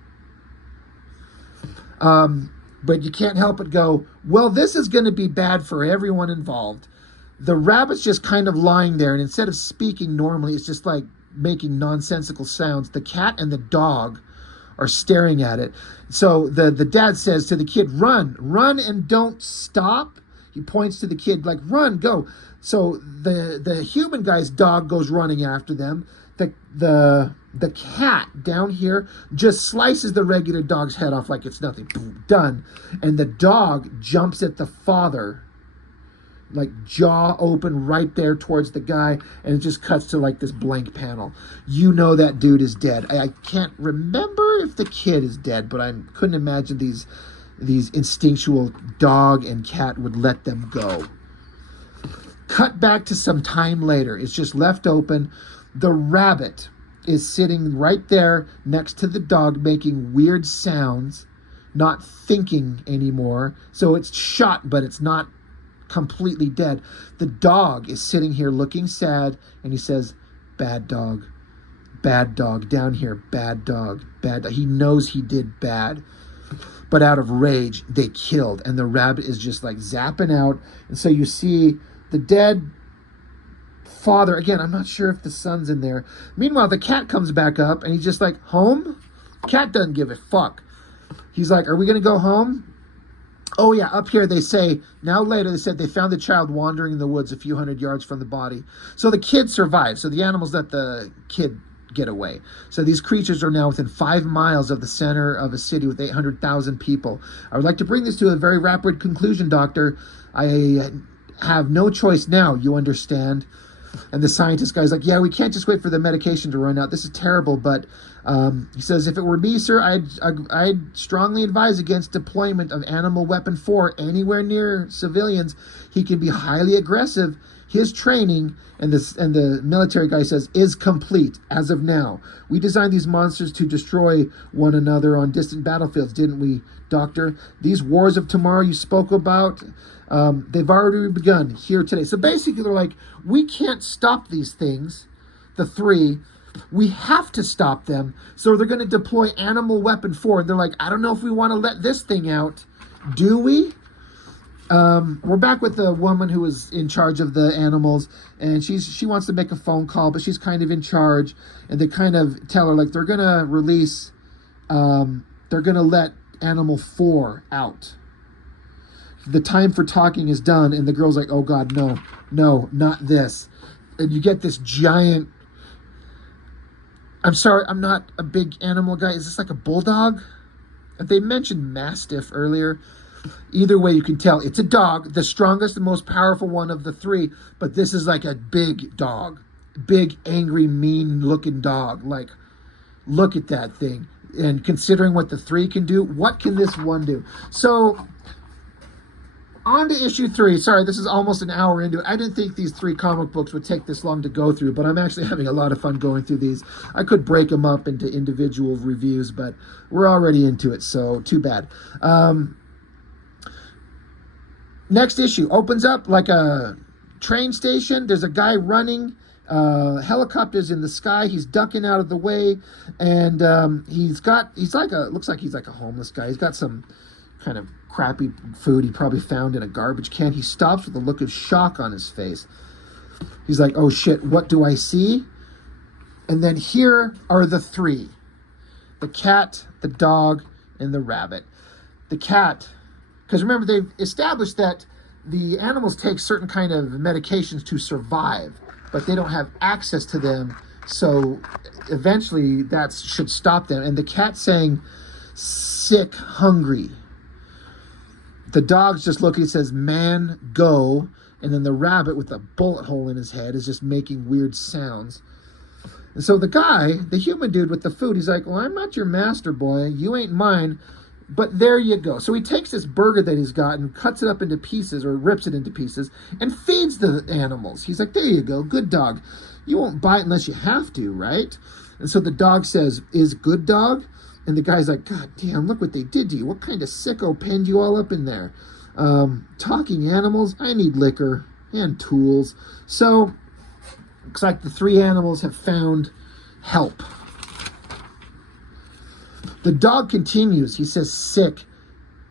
But you can't help but go, well, this is going to be bad for everyone involved. The rabbit's just kind of lying there, and instead of speaking normally, it's just like making nonsensical sounds. The cat and the dog are staring at it. So the dad says to the kid, run and don't stop. He points to the kid like, run, go. So the human guy's dog goes running after them. The cat down here just slices the regular dog's head off like it's nothing. Boom, done. And the dog jumps at the father like jaw open right there towards the guy, and it just cuts to like this blank panel. You know that dude is dead. I can't remember if the kid is dead, but I couldn't imagine these instinctual dog and cat would let them go. Cut back to some time later. It's just left open. The rabbit is sitting right there next to the dog, making weird sounds, not thinking anymore. So it's shot, but it's not completely dead. The dog is sitting here looking sad, and he says, bad dog, down here, bad dog, bad dog. He knows he did bad, but out of rage, they killed, and the rabbit is just like zapping out. And so you see the dead father. Again, I'm not sure if the son's in there. Meanwhile, the cat comes back up, and he's just like, home? Cat doesn't give a fuck. He's like, are we going to go home? Oh, yeah, up here they say, now later they said they found the child wandering in the woods a few hundred yards from the body. So the kid survived. So the animals let the kid get away. So these creatures are now within 5 miles of the center of a city with 800,000 people. I would like to bring this to a very rapid conclusion, doctor. I have no choice now, you understand. And the scientist guy's like, yeah, we can't just wait for the medication to run out. This is terrible, but he says, if it were me, sir, I'd strongly advise against deployment of Animal Weapon 4 anywhere near civilians. He can be highly aggressive. His training, and the military guy says, is complete as of now. We designed these monsters to destroy one another on distant battlefields, didn't we, Doctor? These wars of tomorrow you spoke about, they've already begun here today. So basically they're like, we can't stop these things, the three. We have to stop them. So they're going to deploy Animal Weapon 4. And they're like, I don't know if we want to let this thing out. Do we? We're back with the woman who was in charge of the animals, and she wants to make a phone call, but she's kind of in charge, and they kind of tell her, like, they're going to release, they're going to let Animal 4 out. The time for talking is done, and the girl's like, oh God, no, not this. And you get this giant, I'm sorry, I'm not a big animal guy. Is this like a bulldog? They mentioned Mastiff earlier. Either way, you can tell it's a dog, the strongest and most powerful one of the three, but this is like a big dog. Big, angry, mean-looking dog. Like, look at that thing. And considering what the three can do, what can this one do? So, on to issue 3. Sorry, this is almost an hour into it. I didn't think these 3 comic books would take this long to go through, but I'm actually having a lot of fun going through these. I could break them up into individual reviews, but we're already into it, so too bad. Next issue opens up like a train station. There's a guy running. Helicopters in the sky. He's ducking out of the way, and looks like he's like a homeless guy. He's got some kind of crappy food he probably found in a garbage can. He stops with a look of shock on his face. He's like, oh shit, what do I see? And then here are the 3. The cat, the dog, and the rabbit. The cat, because remember, they've established that the animals take certain kind of medications to survive, but they don't have access to them, so eventually that should stop them. And the cat's saying, sick, hungry. The dog's just looking, he says, man, go. And then the rabbit with a bullet hole in his head is just making weird sounds. And so the guy, the human dude with the food, he's like, well, I'm not your master, boy. You ain't mine. But there you go. So he takes this burger that he's got and cuts it up into pieces, or rips it into pieces, and feeds the animals. He's like, there you go, good dog. You won't bite unless you have to, right? And so the dog says, is good dog? And the guy's like, God damn, look what they did to you. What kind of sicko penned you all up in there? Talking animals, I need liquor and tools. So, looks like the 3 animals have found help. The dog continues. He says, sick,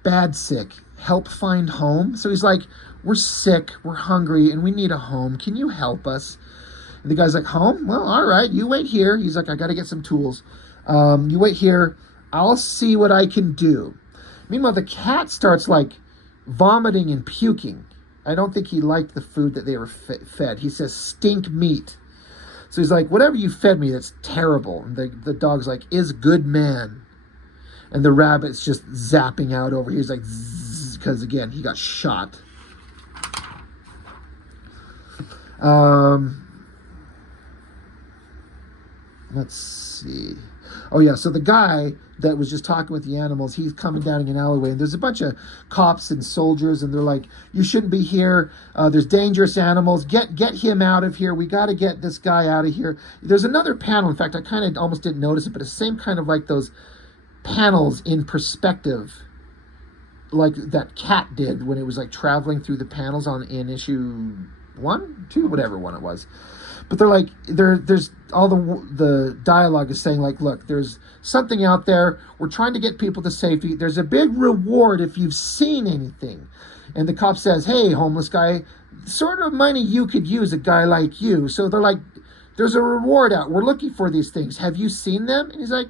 bad sick, help find home. So he's like, we're sick, we're hungry, and we need a home. Can you help us? And the guy's like, home? Well, all right, you wait here. He's like, I got to get some tools. You wait here. I'll see what I can do. Meanwhile, the cat starts like vomiting and puking. I don't think he liked the food that they were fed. He says, stink meat. So he's like, whatever you fed me, that's terrible. And the dog's like, is good man. And the rabbit's just zapping out over here. He's like, because again, he got shot. Um, let's see. Oh yeah, so the guy that was just talking with the animals, he's coming down in an alleyway, and there's a bunch of cops and soldiers, and they're like, "You shouldn't be here. There's dangerous animals. Get him out of here. We got to get this guy out of here." There's another panel. In fact, I kind of almost didn't notice it, but it's the same kind of like those panels in perspective, like that cat did when it was like traveling through the panels in issue 1, 2, whatever one it was. But they're like, there's all the dialogue is saying like, look, there's something out there. We're trying to get people to safety. There's a big reward if you've seen anything. And the cop says, "Hey, homeless guy, sort of money you could use, a guy like you." So they're like, "There's a reward out. We're looking for these things. Have you seen them?" And he's like,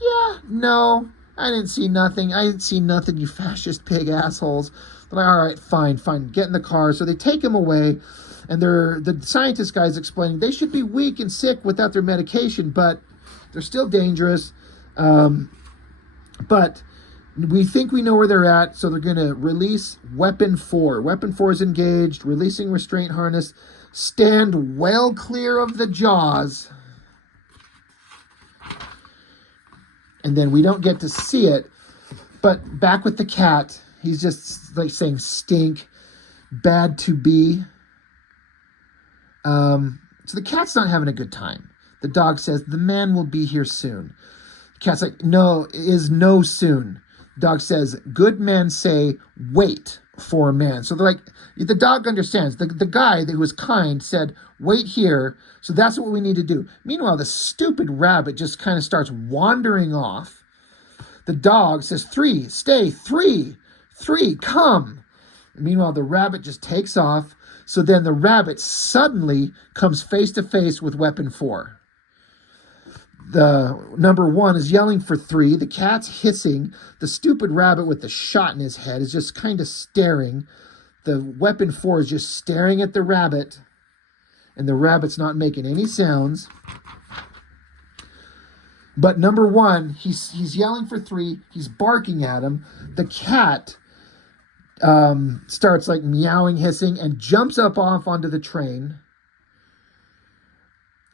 "Yeah, no, I didn't see nothing. I didn't see nothing, you fascist pig assholes." They're like, "All right, fine. Get in the car." So they take him away. And the scientist guy's explaining they should be weak and sick without their medication, but they're still dangerous. But we think we know where they're at, so they're going to release Weapon 4. Weapon 4 is engaged, releasing restraint harness. Stand well clear of the jaws. And then we don't get to see it, but back with the cat, he's just like saying stink, bad to be. So the cat's not having a good time. The dog says, "The man will be here soon." The cat's like, "No, is no soon." The dog says, "Good men say, wait for a man." So they're like, the dog understands. The guy who was kind said, "Wait here." So that's what we need to do. Meanwhile, the stupid rabbit just kind of starts wandering off. The dog says, "3, stay, 3, come." And meanwhile, the rabbit just takes off. So then the rabbit suddenly comes face to face with Weapon 4. The number 1 is yelling for 3. The cat's hissing. The stupid rabbit with the shot in his head is just kind of staring. The Weapon 4 is just staring at the rabbit. And the rabbit's not making any sounds. But number 1, he's yelling for 3. He's barking at him. The cat starts like meowing, hissing, and jumps up off onto the train.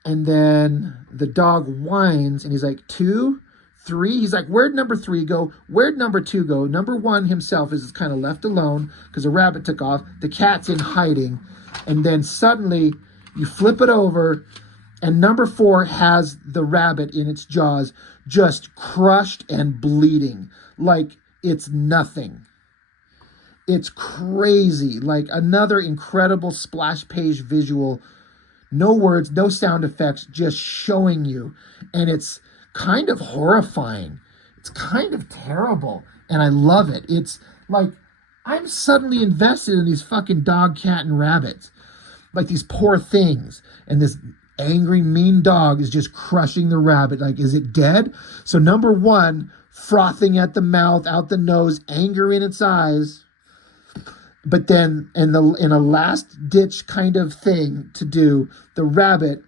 And then the dog whines, and he's like, 2, 3. He's like, "Where'd number 3 go? Where'd number 2 go?" Number 1 himself is kind of left alone because the rabbit took off. The cat's in hiding. And then suddenly you flip it over, and number 4 has the rabbit in its jaws, just crushed and bleeding like it's nothing. It's crazy. Like another incredible splash page visual. No words, no sound effects, just showing you. And it's kind of horrifying. It's kind of terrible. And I love it. It's like I'm suddenly invested in these fucking dog, cat, and rabbits. Like these poor things. And this angry, mean dog is just crushing the rabbit. Like, is it dead? So number 1, frothing at the mouth, out the nose, anger in its eyes. But then in a last ditch kind of thing to do, the rabbit,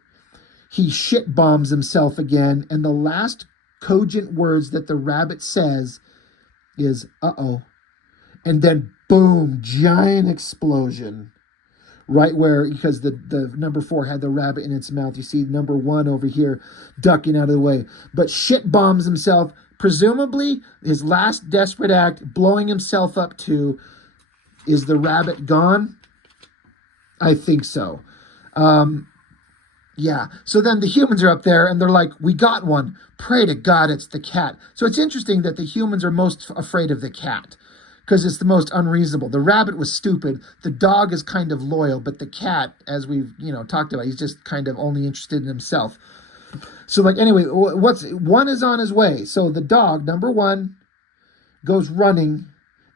he shit bombs himself again. And the last cogent words that the rabbit says is, "Uh-oh." And then boom, giant explosion. Right where, because the number 4 had the rabbit in its mouth. You see number 1 over here ducking out of the way. But shit bombs himself, presumably his last desperate act, blowing himself up too. Is the rabbit gone? I think so. Yeah. So then the humans are up there and they're like, "We got one. Pray to God it's the cat." So it's interesting that the humans are most afraid of the cat because it's the most unreasonable. The rabbit was stupid. The dog is kind of loyal, but the cat, as we've talked about, he's just kind of only interested in himself. So like anyway, one is on his way. So the dog, number 1, goes running.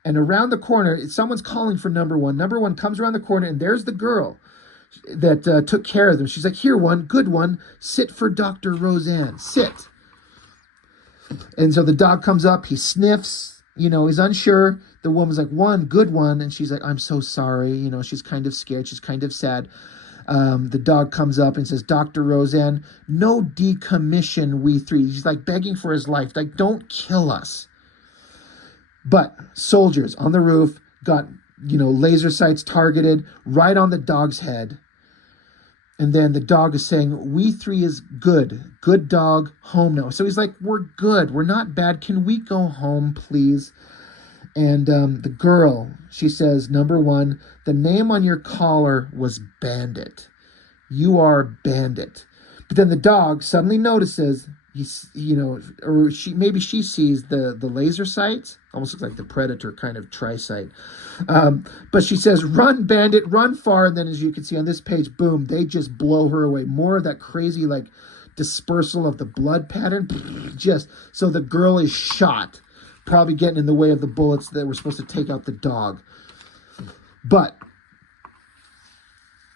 And around the corner, someone's calling for number 1. Number 1 comes around the corner, and there's the girl that took care of them. She's like, "Here, one, good one. Sit for Dr. Roseanne. Sit." And so the dog comes up. He sniffs. He's unsure. The woman's like, "One, good one." And she's like, "I'm so sorry." She's kind of scared. She's kind of sad. The dog comes up and says, "Dr. Roseanne, no decommission, WE3." He's like begging for his life. Like, "Don't kill us." But soldiers on the roof got, laser sights targeted right on the dog's head. And then the dog is saying, "We3 is good. Good dog, home now." So he's like, "We're good. We're not bad. Can we go home, please?" And the girl, she says, "Number one, the name on your collar was Bandit. You are Bandit." But then the dog suddenly notices, or maybe she sees the laser sights. Almost looks like the Predator kind of tri-sight. But she says, "Run, Bandit, run far." And then as you can see on this page, boom, they just blow her away. More of that crazy like dispersal of the blood pattern. Just so the girl is shot, probably getting in the way of the bullets that were supposed to take out the dog. But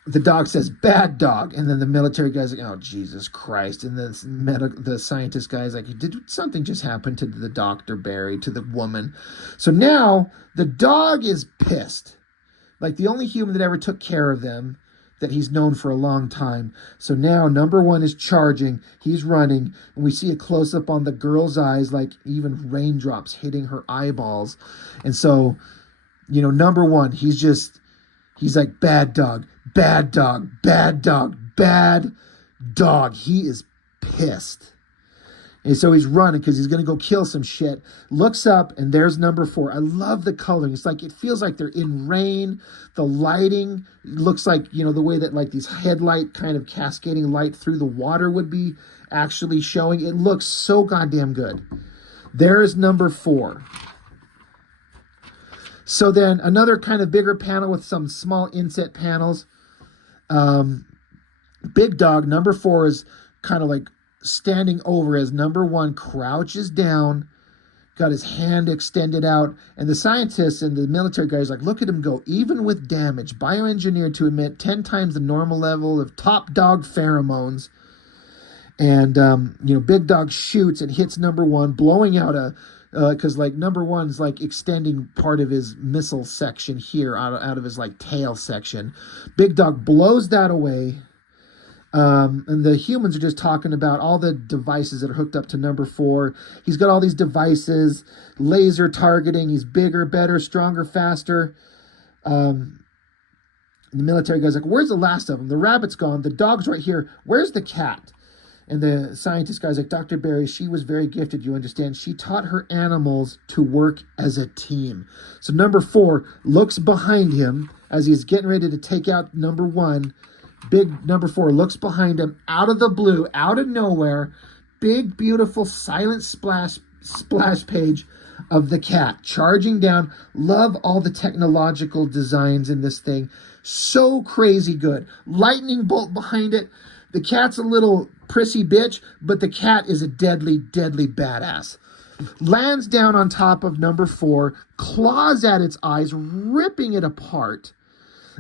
the dog says, "Bad dog." And then the military guy's like, "Oh, Jesus Christ." And the scientist guy's like, "Did something just happen to the Dr. Barry, to the woman?" So now the dog is pissed. Like the only human that ever took care of them, that he's known for a long time. So now number one is charging. He's running. And we see a close-up on the girl's eyes, like even raindrops hitting her eyeballs. And so, number one, he's like, "Bad dog, bad dog, bad dog, bad dog." He is pissed. And so he's running because he's going to go kill some shit. Looks up, and there's number four. I love the coloring. It's like, it feels like they're in rain. The lighting looks like, the way that like these headlight kind of cascading light through the water would be actually showing. It looks so goddamn good. There is number four. So then another kind of bigger panel with some small inset panels. Big dog, number four, is kind of like standing over as number one crouches down, got his hand extended out, and the scientists and the military guys like, "Look at him go, even with damage, bioengineered to emit 10 times the normal level of top dog pheromones." And, big dog shoots and hits number one, blowing out because like number one's like extending part of his missile section here out of his like tail section. Big dog blows that away. And the humans are just talking about all the devices that are hooked up to number four. He's got all these devices, laser targeting. He's bigger, better, stronger, faster. The military guy's like, "Where's the last of them? The rabbit's gone. The dog's right here. Where's the cat?" And the scientist guy's like, "Dr. Barry, she was very gifted, you understand. She taught her animals to work as a team." So number four looks behind him as he's getting ready to take out number one. Big number four looks behind him, out of the blue, out of nowhere. Big, beautiful, silent splash page of the cat charging down. Love all the technological designs in this thing. So crazy good. Lightning bolt behind it. The cat's a little prissy bitch, but the cat is a deadly, deadly badass. Lands down on top of number four, claws at its eyes, ripping it apart.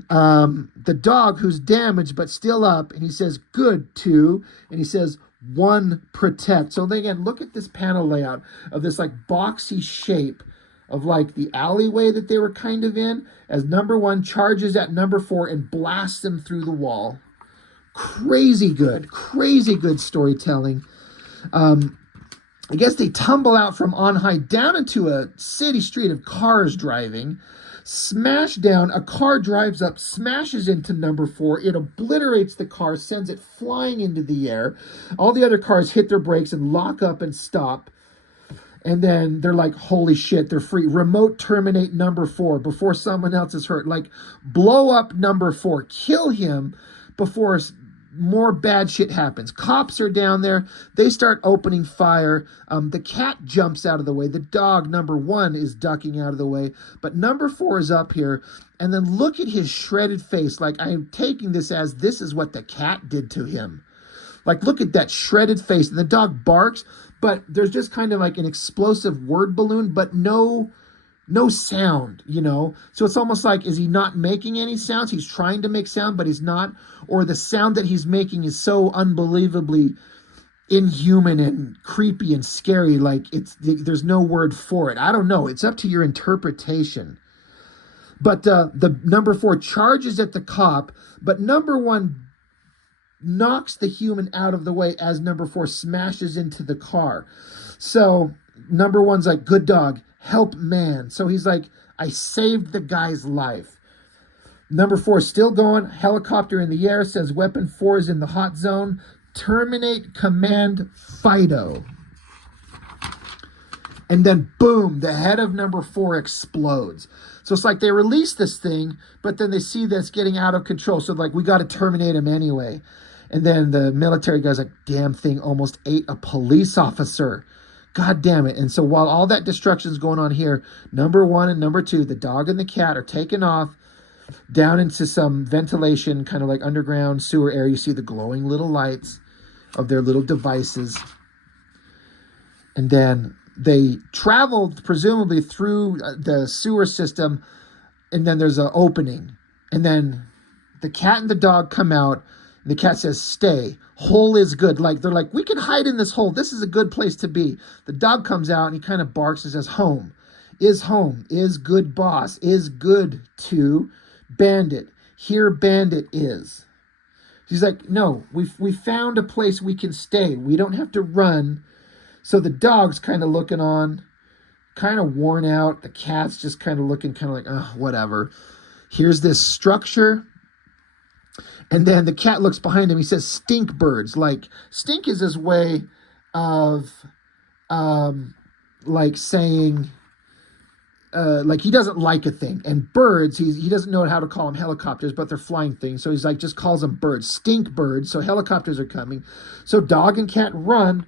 The dog, who's damaged but still up, and he says, "Good, two," and he says, "One, protect." So again, look at this panel layout of this like boxy shape of like the alleyway that they were kind of in, as number one charges at number four and blasts him through the wall. Crazy good storytelling. I guess they tumble out from on high down into a city street of cars driving. Smash down, a car drives up, smashes into number four. It obliterates the car, sends it flying into the air. All the other cars hit their brakes and lock up and stop. And then they're like, "Holy shit, they're free." Remote terminate number four before someone else is hurt. Like, blow up number four, kill him before more bad shit happens. Cops are down there. They start opening fire. The cat jumps out of the way. The dog, number one, is ducking out of the way. But number four is up here. And then look at his shredded face. Like, I am taking this as this is what the cat did to him. Like, look at that shredded face. And the dog barks, but there's just kind of like an explosive word balloon, but no sound, So it's almost like, is he not making any sounds? He's trying to make sound, but he's not. Or the sound that he's making is so unbelievably inhuman and creepy and scary, like there's no word for it. I don't know. It's up to your interpretation. But the number four charges at the cop, but number one knocks the human out of the way as number four smashes into the car. So number one's like, "Good dog, help man." So he's like, "I saved the guy's life." Number 4 still going. Helicopter in the air, says weapon 4 is in the hot zone. Terminate command Fido. And then boom, the head of number 4 explodes. So it's like they release this thing, but then they see that it's getting out of control. So like, we got to terminate him anyway. And then the military guy's like, damn thing almost ate a police officer. God damn it. And so while all that destruction is going on here, number 1 and number 2, the dog and the cat, are taken off down into some ventilation, kind of like underground sewer area. You see the glowing little lights of their little devices. And then they traveled presumably through the sewer system, and then there's an opening. And then the cat and the dog come out. And the cat says, stay. Hole is good. Like, they're like, we can hide in this hole. This is a good place to be. The dog comes out and he kind of barks and says, home. Is good boss. Is good to bandit. Here bandit is. She's like, no, we found a place we can stay. We don't have to run. So the dog's kind of looking on, kind of worn out. The cat's just kind of looking kind of like, oh, whatever. Here's this structure. And then the cat looks behind him. He says, stink birds. Like, stink is his way of, like saying, like he doesn't like a thing. And birds, he doesn't know how to call them helicopters, but they're flying things. So he's like, just calls them birds. Stink birds. So helicopters are coming. So dog and cat run.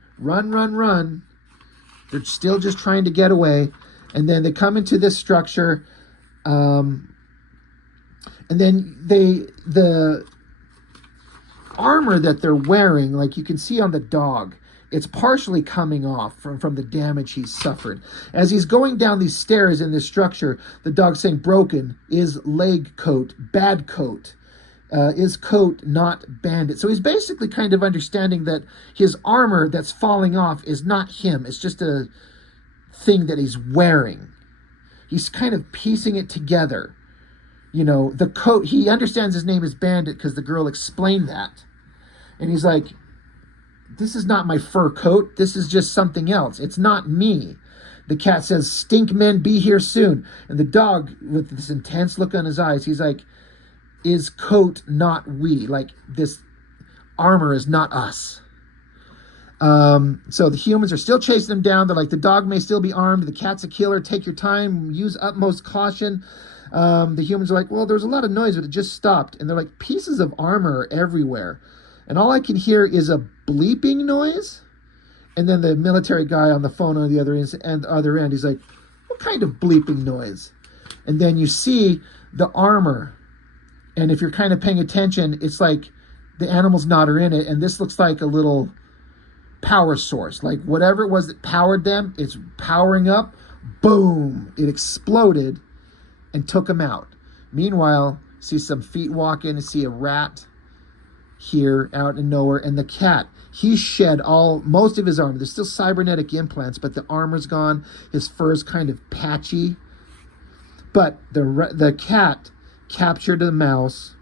They're still just trying to get away. And then they come into this structure. And then the armor that they're wearing, like you can see on the dog, it's partially coming off from the damage he's suffered. As he's going down these stairs in this structure, the dog's saying, broken is leg coat, bad coat. Is coat not bandit. So he's basically kind of understanding that his armor that's falling off is not him. It's just a thing that he's wearing. He's kind of piecing it together. You know, the coat, he understands his name is Bandit because the girl explained that. And he's like, this is not my fur coat. This is just something else. It's not me. The cat says, stink men, be here soon. And the dog, with this intense look on his eyes, he's like, is coat not we? Like, this armor is not us. So the humans are still chasing them down. They're like, the dog may still be armed. The cat's a killer. Take your time. Use utmost caution. The humans are like, well, there's a lot of noise, but it just stopped. And they're like, pieces of armor are everywhere. And all I can hear is a bleeping noise. And then the military guy on the phone on the other end, he's like, what kind of bleeping noise? And then you see the armor. And if you're kind of paying attention, it's like the animals not are in it. And this looks like a little power source. Like whatever it was that powered them, it's powering up. Boom! It exploded and took him out. Meanwhile, see some feet walking, see a rat here out in nowhere, and the cat, he shed most of his armor. There's still cybernetic implants, but the armor's gone. His fur's kind of patchy. But the cat captured the mouse.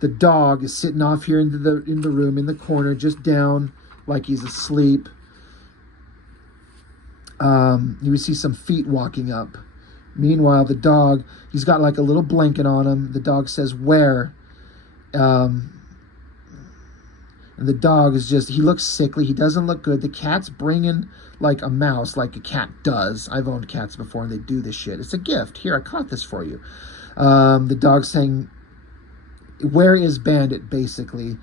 The dog is sitting off here in the room in the corner, just down like he's asleep. You see some feet walking up. Meanwhile, the dog, he's got like a little blanket on him. The dog says, where? And the dog is just, he looks sickly. He doesn't look good. The cat's bringing like a mouse, like a cat does. I've owned cats before and they do this shit. It's a gift. Here, I caught this for you. The dog's saying, where is Bandit, basically?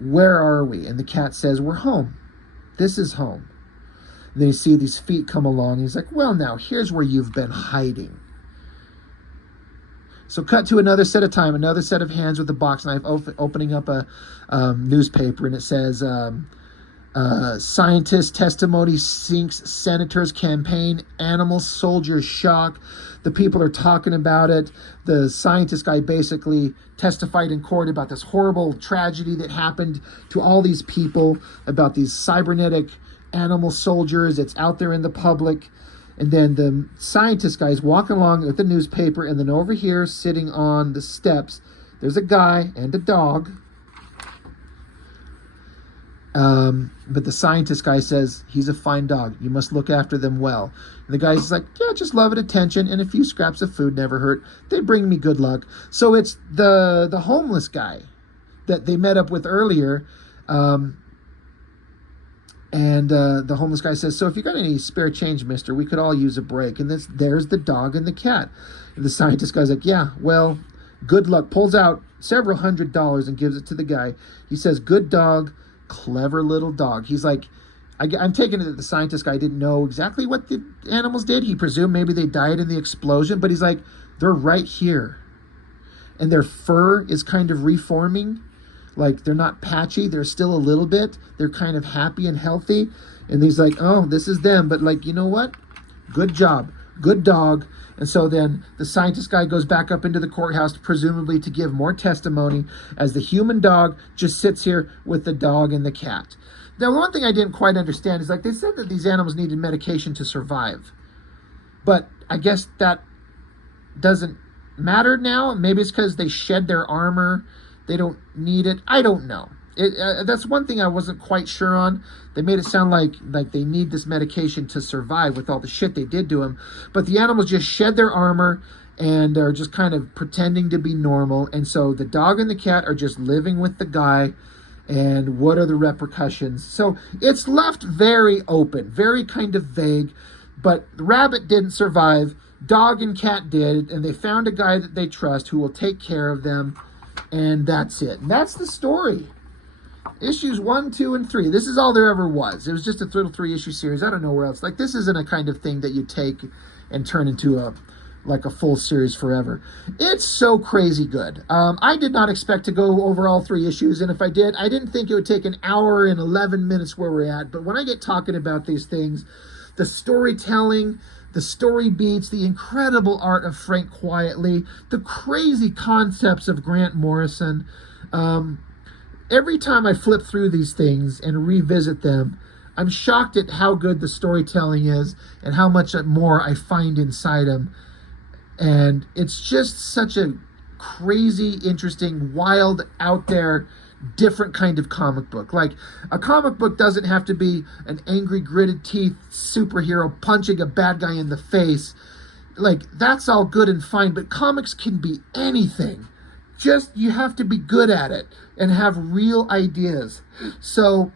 Where are we? And the cat says, we're home. This is home. And then you see these feet come along. He's like, well, now, here's where you've been hiding. So cut to another set of time, another set of hands with a box knife opening up a newspaper, and it says, scientist testimony sinks senator's campaign, animal soldiers shock. The people are talking about it. The scientist guy basically testified in court about this horrible tragedy that happened to all these people, about these cybernetic animal soldiers. It's out there in the public. And then the scientist guy is walking along with the newspaper, and then over here, sitting on the steps, there's a guy and a dog. But the scientist guy says, he's a fine dog. You must look after them well. And the guy's like, yeah, just love and attention, and a few scraps of food never hurt. They bring me good luck. So it's the homeless guy that they met up with earlier. The homeless guy says, so if you got any spare change, mister, we could all use a break. And there's the dog and the cat. And the scientist guy's like, yeah, well, good luck. Pulls out several $100s and gives it to the guy. He says, good dog, clever little dog. He's like, I'm taking it that the scientist guy didn't know exactly what the animals did. He presumed maybe they died in the explosion, but he's like, they're right here. And their fur is kind of reforming. Like, they're not patchy. They're still a little bit. They're kind of happy and healthy. And he's like, oh, this is them. But, like, you know what? Good job. Good dog. And so then the scientist guy goes back up into the courthouse, presumably to give more testimony, as the human dog just sits here with the dog and the cat. Now, one thing I didn't quite understand is, like, they said that these animals needed medication to survive. But I guess that doesn't matter now. Maybe it's because they shed their armor. They don't need it. I don't know. That's one thing I wasn't quite sure on. They made it sound like they need this medication to survive with all the shit they did to them. But the animals just shed their armor and are just kind of pretending to be normal. And so the dog and the cat are just living with the guy. And what are the repercussions? So it's left very open, very kind of vague. But the rabbit didn't survive. Dog and cat did. And they found a guy that they trust who will take care of them. And that's it. And that's the story. Issues 1, 2, and 3. This is all there ever was. It was just a little 3-issue series. I don't know where else. Like, this isn't a kind of thing that you take and turn into a full series forever. It's so crazy good. I did not expect to go over all 3 issues, and if I did, I didn't think it would take an hour and 11 minutes where we're at. But when I get talking about these things, the storytelling, the story beats, the incredible art of Frank Quietly, the crazy concepts of Grant Morrison. Every time I flip through these things and revisit them, I'm shocked at how good the storytelling is and how much more I find inside them. And it's just such a crazy, interesting, wild, out there, different kind of comic book. Like, a comic book doesn't have to be an angry, gritted teeth superhero punching a bad guy in the face. Like, that's all good and fine, but comics can be anything. Just, you have to be good at it and have real ideas. So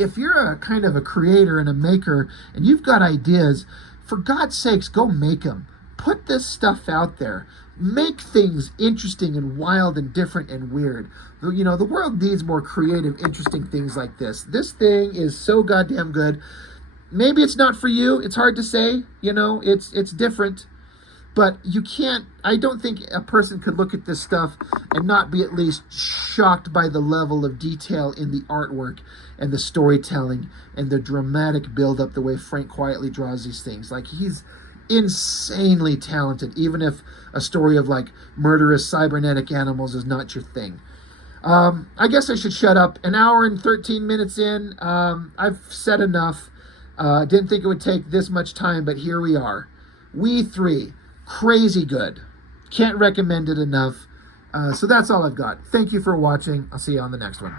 if you're a kind of a creator and a maker and you've got ideas, for God's sakes, go make them. Put this stuff out there. Make things interesting and wild and different and weird. You know, the world needs more creative, interesting things like this. This thing is so goddamn good. Maybe it's not for you. It's hard to say. You know, it's different. But you can't, I don't think a person could look at this stuff and not be at least shocked by the level of detail in the artwork and the storytelling and the dramatic build-up, the way Frank Quietly draws these things. Like, he's insanely talented, even if a story of, like, murderous cybernetic animals is not your thing. I guess I should shut up. An hour and 13 minutes in, I've said enough. Didn't think it would take this much time, but here we are. WE3. Crazy good. Can't recommend it enough. So that's all I've got. Thank you for watching. I'll see you on the next one.